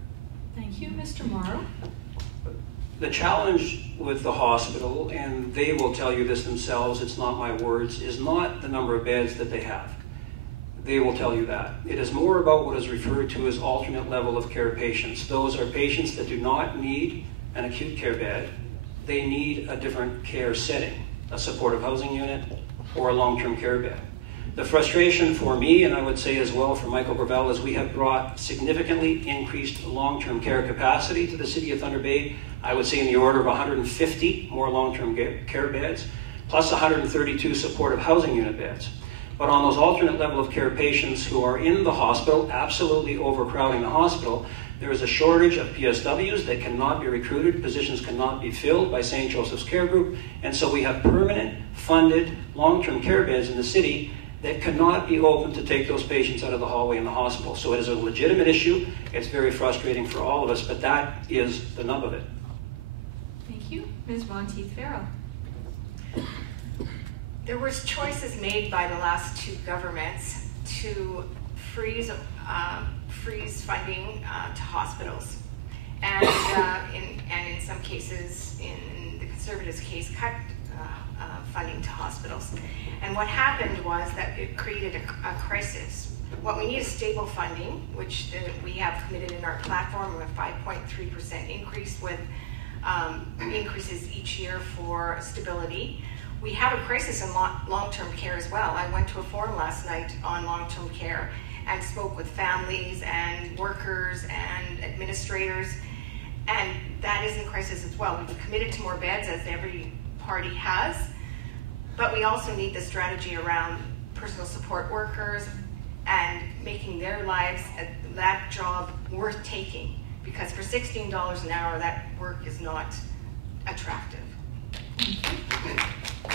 Thank you, Mr. Mauro. The challenge with the hospital, and they will tell you this themselves, it's not my words, is not the number of beds that they have. They will tell you that. It is more about what is referred to as alternate level of care patients. Those are patients that do not need an acute care bed. They need a different care setting, a supportive housing unit or a long-term care bed. The frustration for me, and I would say as well for Michael Gravelle, is we have brought significantly increased long-term care capacity to the city of Thunder Bay. I would say in the order of 150 more long-term care beds, plus 132 supportive housing unit beds. But on those alternate level of care patients who are in the hospital, absolutely overcrowding the hospital, there is a shortage of PSWs that cannot be recruited, positions cannot be filled by St. Joseph's Care Group, and so we have permanent, funded, long-term care beds in the city that cannot be open to take those patients out of the hallway in the hospital. So it is a legitimate issue. It's very frustrating for all of us, but that is the nub of it. Thank you. Ms. Monteith-Farrell. There was choices made by the last two governments to freeze funding to hospitals, and in some cases, in the Conservatives' case, cut funding to hospitals. And what happened was that it created a crisis. What we need is stable funding, which we have committed in our platform with 5.3% increase with increases each year for stability. We have a crisis in long-term care as well. I went to a forum last night on long-term care and spoke with families and workers and administrators, and that is in crisis as well. We've committed to more beds, as every party has, but we also need the strategy around personal support workers and making their lives, that job, worth taking, because for $16 an hour, that work is not attractive.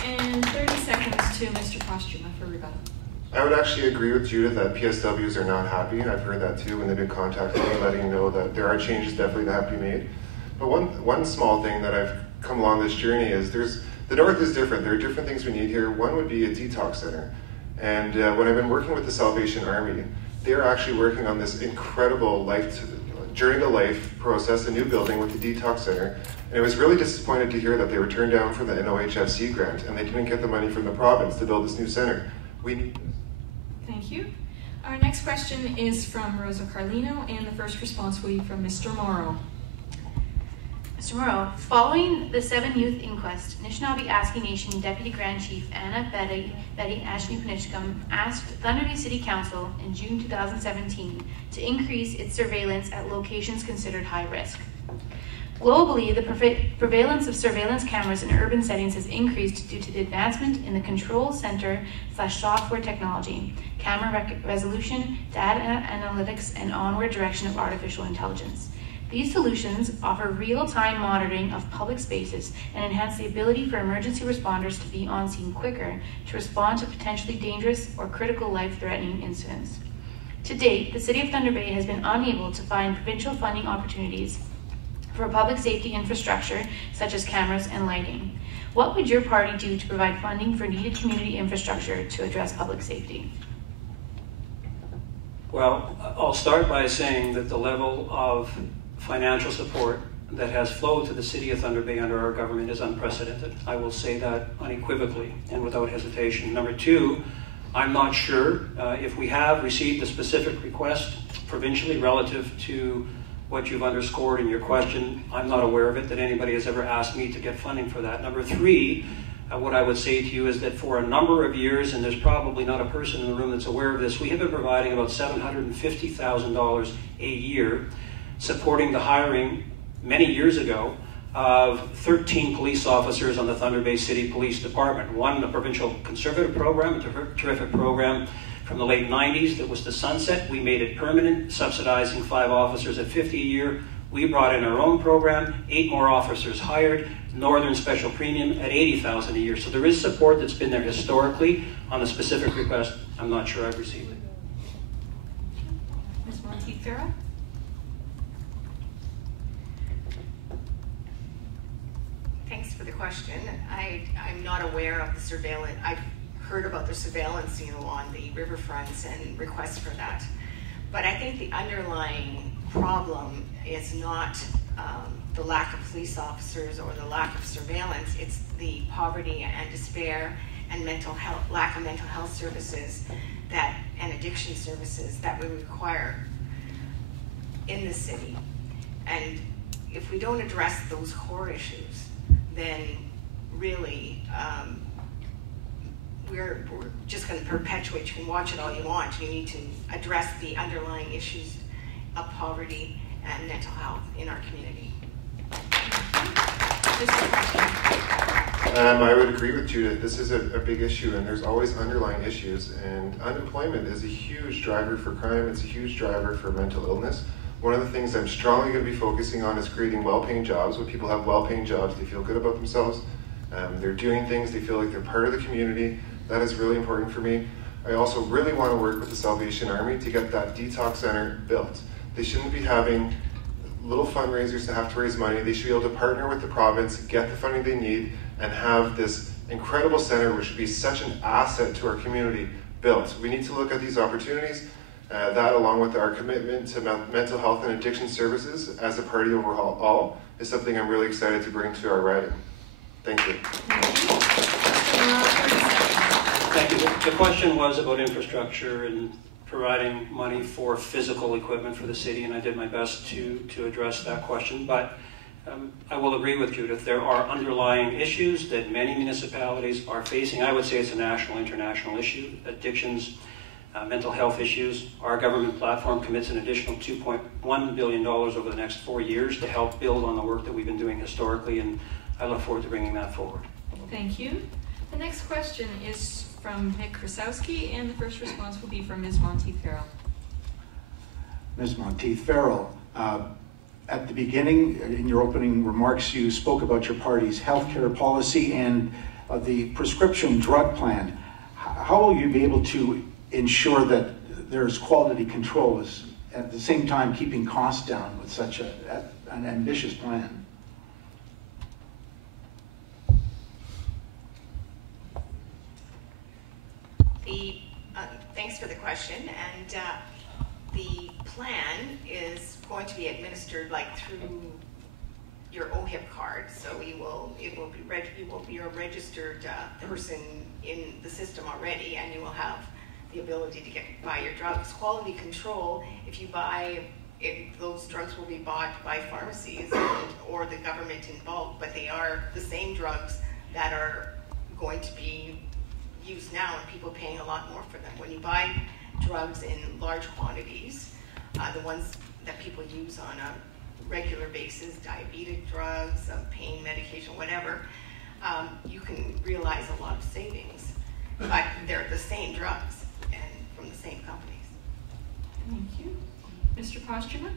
And 30 seconds to Mr. Postuma for rebuttal. I would actually agree with Judith that PSWs are not happy. I've heard that too when they've been contacting me, letting me know that there are changes definitely that have to be made. But one small thing that I've come along this journey is the North is different. There are different things we need here. One would be a detox center. And when I've been working with the Salvation Army, they're actually working on this incredible journey to life process, a new building with the detox center. And I was really disappointed to hear that they were turned down for the NOHFC grant and they didn't get the money from the province to build this new center. We need this. Thank you. Our next question is from Rosa Carlino, and the first response will be from Mr. Mauro. Mr. Mauro, following the 7 Youth Inquest, Anishinaabe Aski Nation Deputy Grand Chief Anna Betty Ashni-Panichkam asked Thunder Bay City Council in June 2017 to increase its surveillance at locations considered high risk. Globally, the prevalence of surveillance cameras in urban settings has increased due to the advancement in the control center/software technology, camera resolution, data analytics, and onward direction of artificial intelligence. These solutions offer real-time monitoring of public spaces and enhance the ability for emergency responders to be on scene quicker to respond to potentially dangerous or critical life-threatening incidents. To date, the City of Thunder Bay has been unable to find provincial funding opportunities for public safety infrastructure, such as cameras and lighting. What would your party do to provide funding for needed community infrastructure to address public safety? Well, I'll start by saying that the level of financial support that has flowed to the City of Thunder Bay under our government is unprecedented. I will say that unequivocally and without hesitation. Number two, I'm not sure if we have received a specific request provincially relative to what you've underscored in your question. I'm not aware of it, that anybody has ever asked me to get funding for that. Number three, what I would say to you is that for a number of years, and there's probably not a person in the room that's aware of this, we have been providing about $750,000 a year, supporting the hiring many years ago of 13 police officers on the Thunder Bay City Police Department. One, a provincial conservative program, a terrific program from the late 90s that was the sunset. We made it permanent, subsidizing 5 officers at $50 a year. We brought in our own program, 8 more officers hired, Northern Special Premium at $80,000 a year. So there is support that's been there historically. On the specific request, I'm not sure I've received it. Ms. Monteith-Farrell? Thanks for the question. I'm not aware of the surveillance. I've heard about the surveillance, on the riverfronts and requests for that. But I think the underlying problem is not the lack of police officers or the lack of surveillance. It's the poverty and despair and lack of mental health services and addiction services that we require in the city. And if we don't address those core issues, then really we're just going to perpetuate. You can watch it all you want. You need to address the underlying issues of poverty and mental health in our community. I would agree with Judith. This is a big issue, and there's always underlying issues. And unemployment is a huge driver for crime. It's a huge driver for mental illness. One of the things I'm strongly going to be focusing on is creating well-paying jobs. When people have well-paying jobs, they feel good about themselves. They're doing things, they feel like they're part of the community. That is really important for me. I also really want to work with the Salvation Army to get that detox center built. They shouldn't be having little fundraisers to have to raise money. They should be able to partner with the province, get the funding they need, and have this incredible center, which should be such an asset to our community, built. We need to look at these opportunities. That, along with our commitment to mental health and addiction services as a party overall, is something I'm really excited to bring to our riding. Thank you. Thank you. The question was about infrastructure and providing money for physical equipment for the city, and I did my best to address that question. But I will agree with Judith. There are underlying issues that many municipalities are facing. I would say it's a national, international issue. Addictions, mental health issues. Our government platform commits an additional $2.1 billion over the next 4 years to help build on the work that we've been doing historically, and I look forward to bringing that forward. Thank you. The next question is from Nick Krasowski, and the first response will be from Ms. Monteith-Farrell. Ms. Monteith-Farrell, at the beginning, in your opening remarks, you spoke about your party's healthcare policy and the prescription drug plan. How will you be able to ensure that there's quality control at the same time keeping costs down with such an ambitious plan? Thanks for the question. And the plan is going to be administered through your OHIP card. So you will be a registered person in the system already, and you will have the ability to buy your drugs. Quality control, if you buy those drugs will be bought by pharmacies or the government in bulk, but they are the same drugs that are going to be used now, and people paying a lot more for them. When you buy drugs in large quantities, the ones that people use on a regular basis, diabetic drugs, pain medication, whatever, you can realize a lot of savings, but they're the same drugs and from the same companies. Thank you. Mr. Postuma?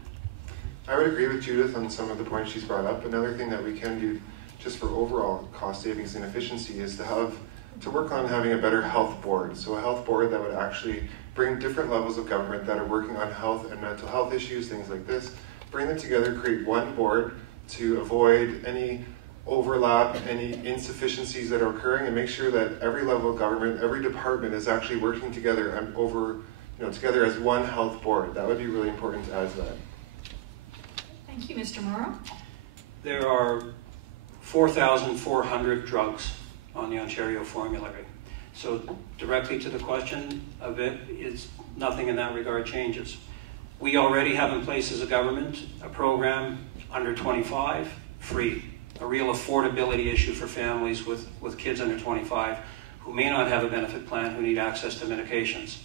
I would agree with Judith on some of the points she's brought up. Another thing that we can do just for overall cost savings and efficiency is to work on having a better health board. So a health board that would actually bring different levels of government that are working on health and mental health issues, things like this, bring them together, create one board to avoid any overlap, any insufficiencies that are occurring, and make sure that every level of government, every department is actually working together and together as one health board. That would be really important to add to that. Thank you, Mr. Mauro. There are 4,400 drugs on the Ontario formulary. So directly to the question of it, is nothing in that regard changes. We already have in place as a government a program under 25, free, a real affordability issue for families with kids under 25 who may not have a benefit plan, who need access to medications.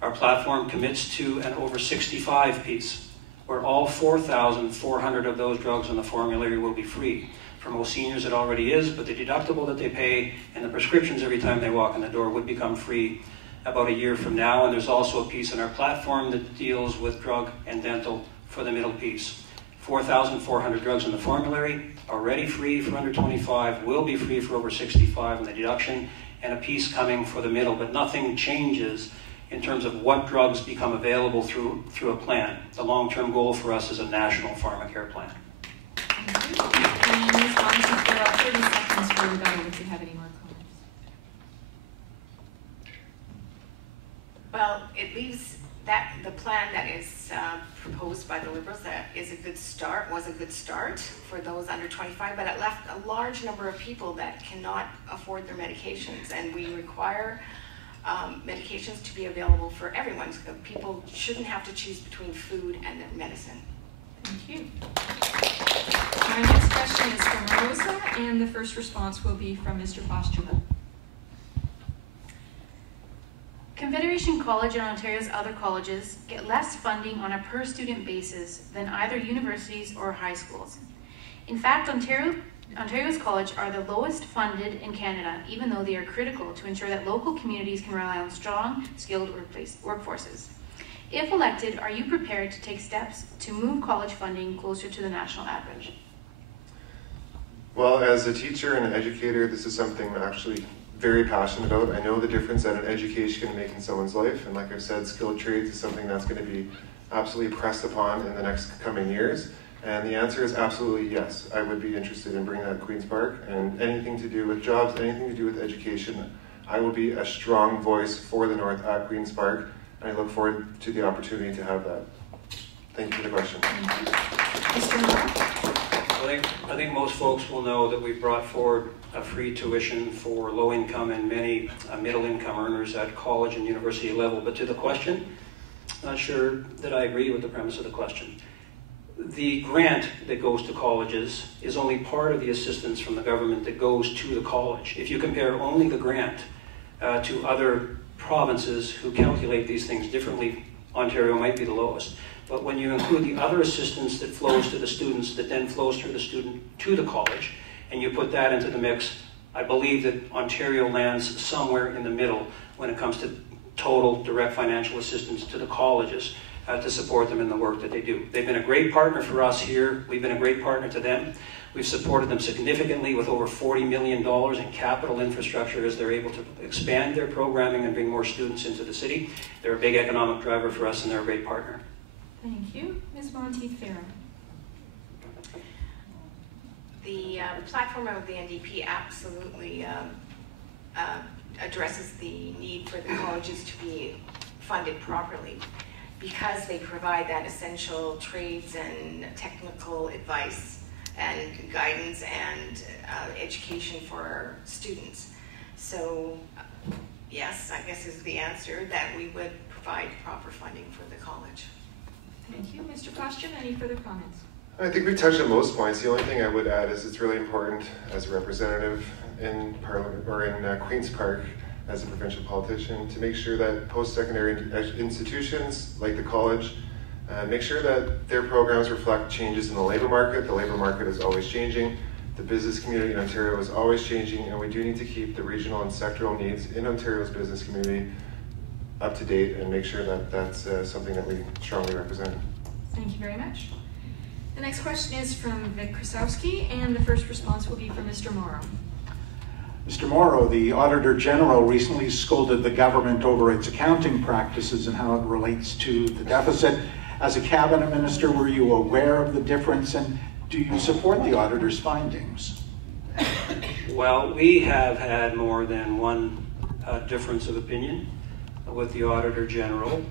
Our platform commits to an over 65 piece, where all 4,400 of those drugs on the formulary will be free. For most seniors it already is, but the deductible that they pay and the prescriptions every time they walk in the door would become free about a year from now. And there's also a piece in our platform that deals with drug and dental for the middle piece. 4,400 drugs on the formulary, already free for under 25, will be free for over 65 in the deduction, and a piece coming for the middle, but nothing changes in terms of what drugs become available through a plan. The long-term goal for us is a national pharmacare plan. Thank you. And Ms. Monteith-Farrell, 30 seconds for rebuttal if you have any more comments. Well, it leaves that the plan that is proposed by the Liberals that is a good start, was a good start for those under 25, but it left a large number of people that cannot afford their medications, and we require medications to be available for everyone. So people shouldn't have to choose between food and their medicine. Thank you. Our next question is from Rosa, and the first response will be from Mr. Postuma. Confederation College and Ontario's other colleges get less funding on a per-student basis than either universities or high schools. In fact, Ontario's colleges are the lowest funded in Canada, even though they are critical to ensure that local communities can rely on strong, skilled workforces. If elected, are you prepared to take steps to move college funding closer to the national average? Well, as a teacher and an educator, this is something I'm actually very passionate about. I know the difference that an education can make in someone's life, and like I've said, skilled trades is something that's going to be absolutely pressed upon in the next coming years. And the answer is absolutely yes. I would be interested in bringing that to Queen's Park, and anything to do with jobs, anything to do with education. I will be a strong voice for the North at Queen's Park, and I look forward to the opportunity to have that. Thank you for the question. I think most folks will know that we've brought forward a free tuition for low-income and many middle-income earners at college and university level. But to the question, not sure that I agree with the premise of the question. The grant that goes to colleges is only part of the assistance from the government that goes to the college. If you compare only the grant to other provinces who calculate these things differently, Ontario might be the lowest. But when you include the other assistance that flows to the students, that then flows through the student to the college, and you put that into the mix, I believe that Ontario lands somewhere in the middle when it comes to total direct financial assistance to the colleges to support them in the work that they do. They've been a great partner for us here. We've been a great partner to them. We've supported them significantly with over $40 million in capital infrastructure as they're able to expand their programming and bring more students into the city. They're a big economic driver for us, and they're a great partner. Thank you. Ms. Monteith-Farrell. The platform of the NDP absolutely addresses the need for the colleges to be funded properly, because they provide that essential trades and technical advice and guidance and education for our students. So yes, I guess is the answer, that we would provide proper funding for the college. Thank you. Mr. Postuma, any further comments? I think we touched on most points. The only thing I would add is it's really important as a representative in Parliament or in Queen's Park as a provincial politician to make sure that post-secondary institutions like the college make sure that their programs reflect changes in the labour market. The labour market is always changing. The business community in Ontario is always changing, and we do need to keep the regional and sectoral needs in Ontario's business community up to date and make sure that that's something that we strongly represent. Thank you very much. The next question is from Vic Krasowski, and the first response will be from Mr. Mauro. Mr. Mauro, the Auditor General recently scolded the government over its accounting practices and how it relates to the deficit. As a cabinet minister, were you aware of the difference, and Do you support the auditor's findings? Well, we have had more than one difference of opinion with the Auditor General,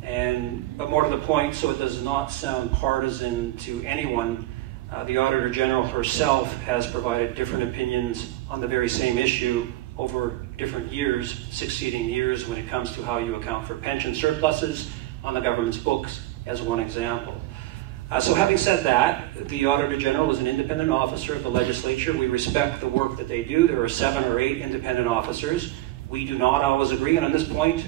but more to the point, so it does not sound partisan to anyone, the Auditor General herself has provided different opinions on the very same issue over different years, succeeding years, when it comes to how you account for pension surpluses on the government's books, as one example. So having said that, the Auditor General is an independent officer of the legislature. We respect the work that they do. There are 7 or 8 independent officers. We do not always agree, and on this point,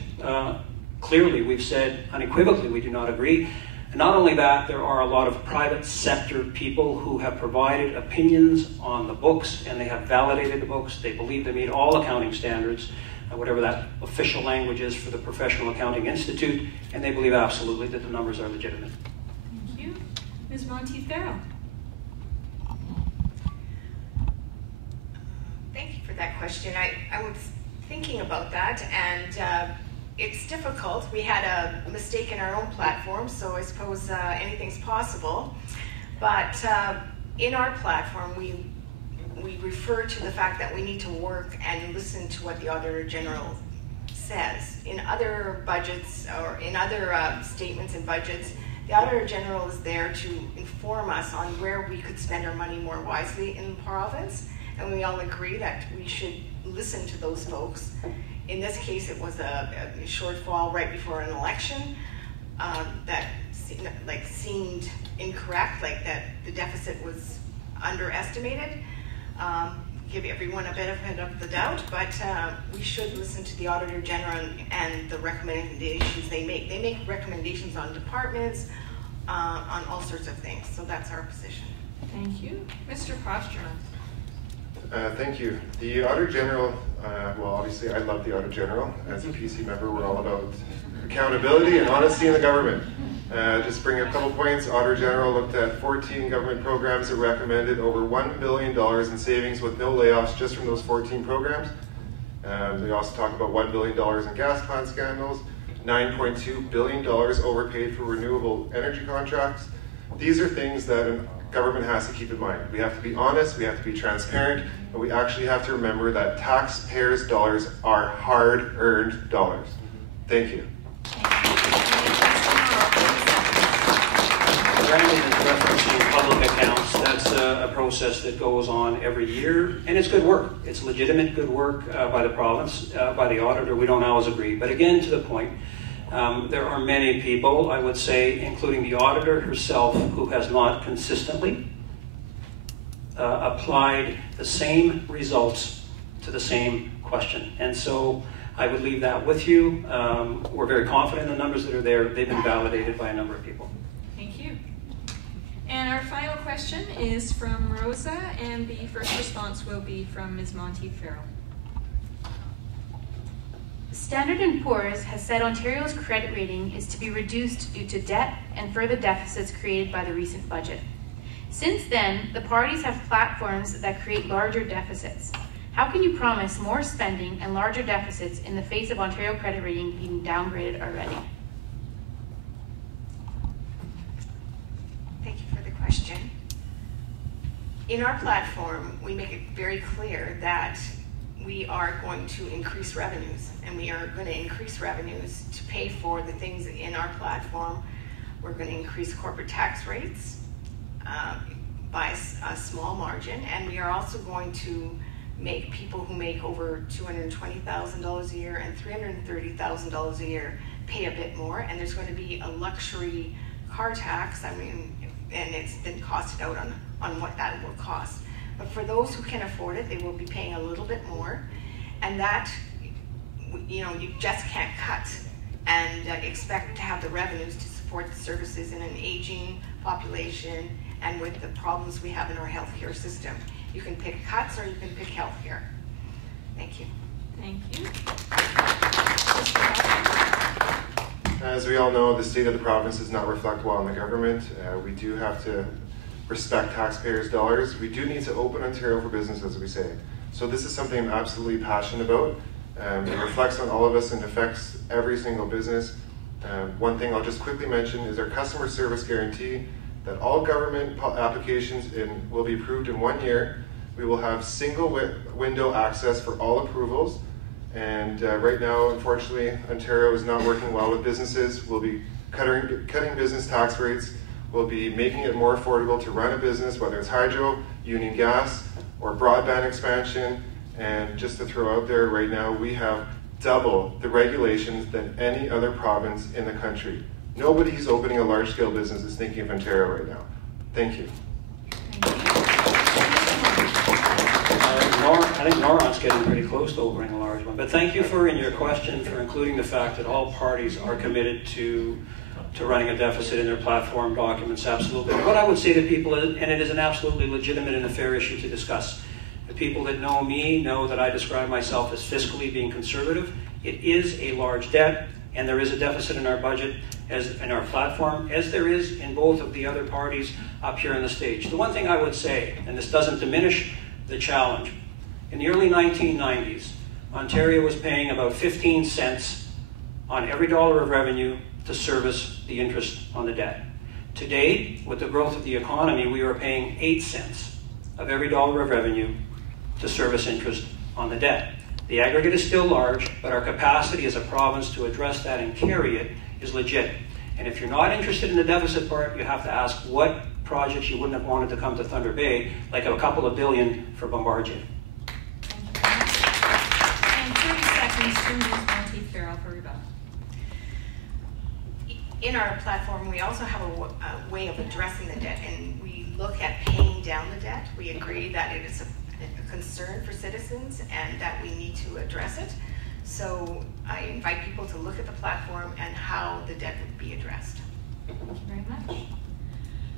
clearly we've said unequivocally we do not agree. And not only that, there are a lot of private sector people who have provided opinions on the books, and they have validated the books. They believe they meet all accounting standards, whatever that official language is for the Professional Accounting Institute, and they believe absolutely that the numbers are legitimate. Thank you. Ms. Monteith-Farrell. Thank you for that question. I was thinking about that, and it's difficult. We had a mistake in our own platform, so I suppose anything's possible. But in our platform, we refer to the fact that we need to work and listen to what the Auditor General says. In other budgets or in other statements and budgets, the Auditor General is there to inform us on where we could spend our money more wisely in the province, and we all agree that we should listen to those folks. In this case, it was a shortfall right before an election that seemed incorrect, like that the deficit was underestimated. Give everyone a benefit of the doubt, but we should listen to the Auditor General and the recommendations they make. They make recommendations on departments, on all sorts of things, so that's our position. Thank you. Mr. Postuma. Thank you. The Auditor General, well, obviously I love the Auditor General. As a PC member, we're all about accountability and honesty in the government. Just bring a couple points. Auditor General looked at 14 government programs that recommended over $1 billion in savings with no layoffs just from those 14 programs. They also talked about $1 billion in gas plant scandals, $9.2 billion overpaid for renewable energy contracts. These are things that a government has to keep in mind. We have to be honest, we have to be transparent, but we actually have to remember that taxpayers' dollars are hard-earned dollars. Thank you. Brandon is referencing public accounts. That's a process that goes on every year, and it's good work. It's legitimate good work by the province, by the auditor. We don't always agree, but again, to the point, there are many people, I would say, including the auditor herself, who has not consistently applied the same results to the same question. And so I would leave that with you. We're very confident in the numbers that are there. They've been validated by a number of people. Thank you. And our final question is from Rosa, and the first response will be from Ms. Monteith-Farrell. Standard & Poor's has said Ontario's credit rating is to be reduced due to debt and further deficits created by the recent budget. Since then, the parties have platforms that create larger deficits. How can you promise more spending and larger deficits in the face of Ontario credit rating being downgraded already? Thank you for the question. In our platform, we make it very clear that we are going to increase revenues, and we are going to increase revenues to pay for the things in our platform. We're going to increase corporate tax rates by a small margin, and we are also going to make people who make over $220,000 a year and $330,000 a year pay a bit more, and there's going to be a luxury car tax. I mean, and it's been costed out on what that will cost. But for those who can afford it, they will be paying a little bit more, and that, you know, you just can't cut and expect to have the revenues to support the services in an aging population and with the problems we have in our healthcare system. You can pick cuts or you can pick healthcare. Thank you. Thank you. As we all know, the state of the province does not reflect well on the government. We do have to respect taxpayers' dollars. We do need to open Ontario for business, as we say. So this is something I'm absolutely passionate about. It reflects on all of us and affects every single business. One thing I'll just quickly mention is our customer service guarantee. that all government applications will be approved in 1 year. We will have single window access for all approvals. And right now, unfortunately, Ontario is not working well with businesses. We'll be cutting business tax rates. We'll be making it more affordable to run a business, whether it's hydro, union gas, or broadband expansion. And just to throw out there, right now, we have double the regulations than any other province in the country. Nobody who's opening a large-scale business is thinking of Ontario right now. Thank you. I think Noron's getting pretty close to opening a large one. But thank you in your question for including the fact that all parties are committed to running a deficit in their platform documents, absolutely. What I would say to people, and it is an absolutely legitimate and a fair issue to discuss, the people that know me know that I describe myself as fiscally being conservative. It is a large debt, and there is a deficit in our budget, as in our platform, as there is in both of the other parties up here on the stage. The one thing I would say, and this doesn't diminish the challenge, in the early 1990s, Ontario was paying about 15 cents on every dollar of revenue to service the interest on the debt. Today, with the growth of the economy, we are paying 8 cents of every dollar of revenue to service interest on the debt. The aggregate is still large, but our capacity as a province to address that and carry it is legit. And if you're not interested in the deficit part, you have to ask what projects you wouldn't have wanted to come to Thunder Bay, like a couple of billion for Bombardier. And 30 seconds to Ms. Monteith-Farrell for rebuttal. In our platform, we also have a way of addressing the debt, and we look at paying down the debt. We agree that it is a concern for citizens and that we need to address it. So I invite people to look at the platform and how the debt would be addressed. Thank you very much.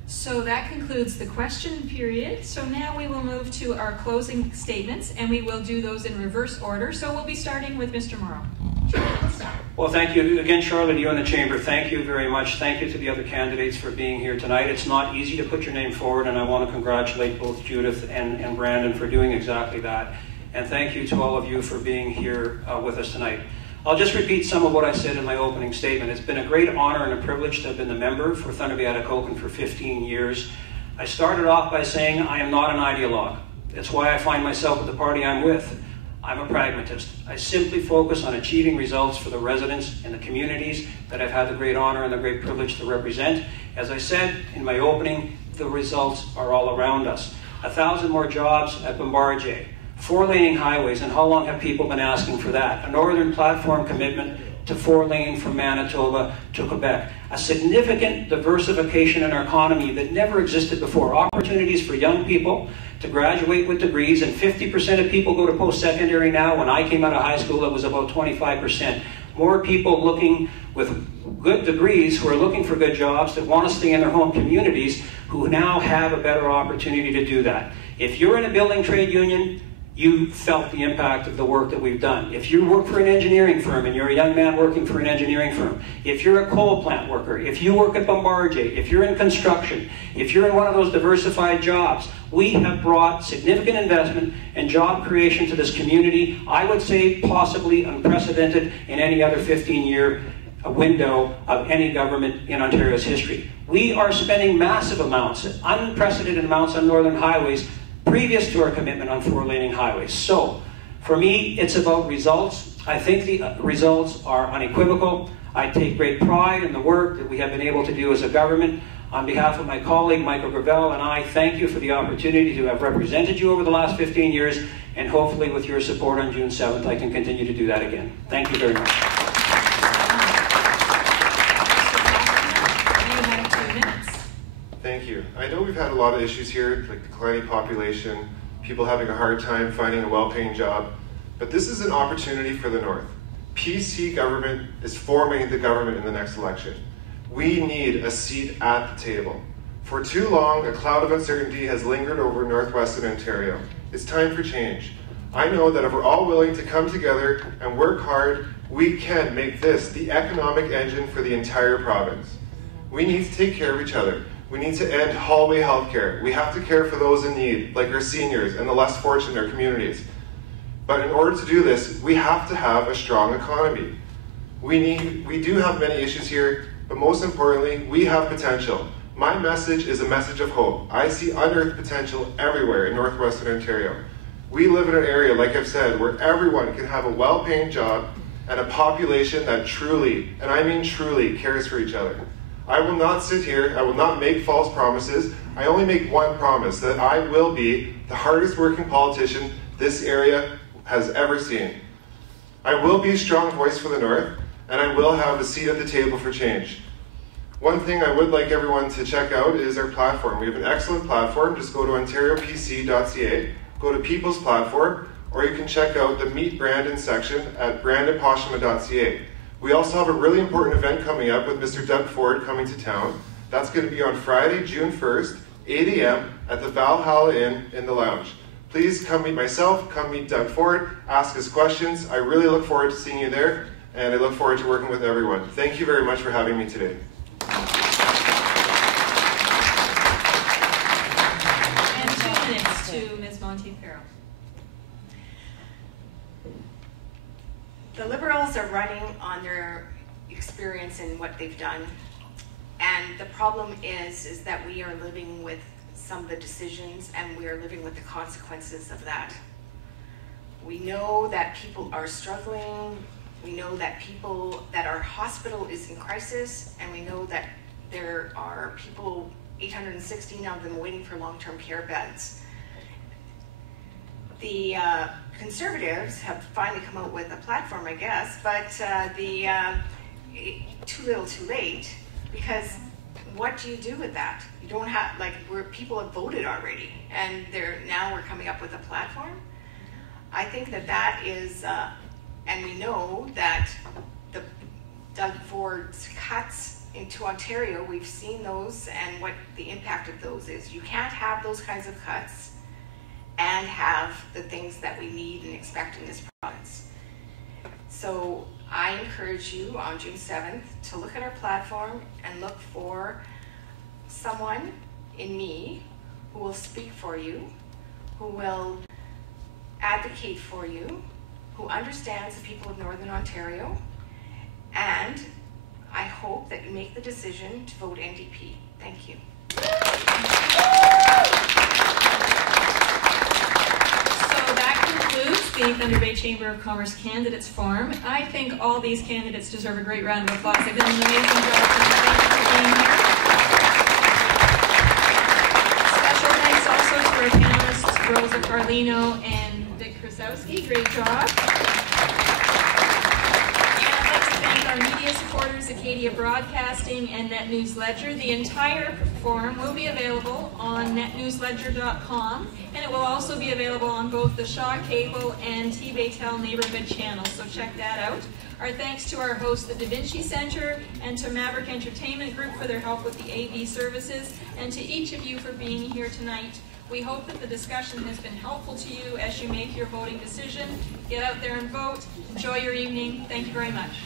So that concludes the question period. So now we will move to our closing statements, and we will do those in reverse order. So we'll be starting with Mr. Mauro. Well, thank you again, Charlotte, you and the Chamber. Thank you very much. Thank you to the other candidates for being here tonight. It's not easy to put your name forward, and I want to congratulate both Judith and Brandon for doing exactly that. And thank you to all of you for being here with us tonight. I'll just repeat some of what I said in my opening statement. It's been a great honor and a privilege to have been the member for Thunder Bay-Atikokan for 15 years. I started off by saying I am not an ideologue. That's why I find myself with the party I'm with. I'm a pragmatist. I simply focus on achieving results for the residents and the communities that I've had the great honor and the great privilege to represent. As I said in my opening, the results are all around us. 1,000 more jobs at Bombardier, 4-laning highways, and how long have people been asking for that? A northern platform commitment to 4-lane from Manitoba to Quebec. A significant diversification in our economy that never existed before. Opportunities for young people to graduate with degrees, and 50% of people go to post-secondary now. When I came out of high school, it was about 25%. More people looking with good degrees who are looking for good jobs that want to stay in their home communities, who now have a better opportunity to do that. If you're in a building trade union, you felt the impact of the work that we've done. If you work for an engineering firm and you're a young man working for an engineering firm, if you're a coal plant worker, if you work at Bombardier, if you're in construction, if you're in one of those diversified jobs, we have brought significant investment and job creation to this community. I would say possibly unprecedented in any other 15-year window of any government in Ontario's history. We are spending massive amounts, unprecedented amounts on northern highways, previous to our commitment on 4-laning highways. So, for me, it's about results. I think the results are unequivocal. I take great pride in the work that we have been able to do as a government. On behalf of my colleague, Michael Gravelle, and I thank you for the opportunity to have represented you over the last 15 years, and hopefully with your support on June 7th, I can continue to do that again. Thank you very much. Thank you. I know we've had a lot of issues here, like declining population, people having a hard time finding a well-paying job, but this is an opportunity for the North. PC government is forming the government in the next election. We need a seat at the table. For too long, a cloud of uncertainty has lingered over northwestern Ontario. It's time for change. I know that if we're all willing to come together and work hard, we can make this the economic engine for the entire province. We need to take care of each other. We need to end hallway healthcare. We have to care for those in need, like our seniors and the less fortunate in our communities. But in order to do this, we have to have a strong economy. We do have many issues here, but most importantly, we have potential. My message is a message of hope. I see unearthed potential everywhere in Northwestern Ontario. We live in an area, like I've said, where everyone can have a well-paying job and a population that truly, and I mean truly, cares for each other. I will not sit here, I will not make false promises. I only make one promise, that I will be the hardest working politician this area has ever seen. I will be a strong voice for the North, and I will have a seat at the table for change. One thing I would like everyone to check out is our platform. We have an excellent platform. Just go to ontariopc.ca, go to People's Platform, or you can check out the Meet Brandon section at brandonposhima.ca. We also have a really important event coming up with Mr. Doug Ford coming to town. That's going to be on Friday, June 1st, 8 a.m. at the Valhalla Inn in the lounge. Please come meet myself, come meet Doug Ford, ask us questions. I really look forward to seeing you there, and I look forward to working with everyone. Thank you very much for having me today. And 2 minutes to Ms. Monteith-Farrell. The Liberals are running on their experience and what they've done. And the problem is that we are living with some of the decisions, and we are living with the consequences of that. We know that people are struggling. We know that our hospital is in crisis, and we know that there are people, 816 of them, waiting for long-term care beds. The Conservatives have finally come out with a platform, I guess, but too little too late, because what do you do with that? You don't have, people have voted already, and now we're coming up with a platform. I think that is, and we know that the Doug Ford's cuts into Ontario, we've seen those and what the impact of those is. You can't have those kinds of cuts and have the things that we need and expect in this province. So I encourage you on June 7th to look at our platform and look for someone in me who will speak for you, who will advocate for you, who understands the people of Northern Ontario, and I hope that you make the decision to vote NDP. Thank you. The Thunder Bay Chamber of Commerce Candidates Forum. I think all these candidates deserve a great round of applause. They've done an amazing job tonight. Thank you for being here. Special thanks also to our panelists, Rosa Carlino and Vic Krasowski. Great job. And I'd like to thank our media supporters, Acadia Broadcasting and Netnewsledger. The entire forum will be available on netnewsledger.com, and it will also be available on both the Shaw Cable and T-Baytel neighborhood channels, so check that out. Our thanks to our host, the Vinci Centre, and to Maverick Entertainment Group for their help with the AV services, and to each of you for being here tonight. We hope that the discussion has been helpful to you as you make your voting decision. Get out there and vote. Enjoy your evening. Thank you very much.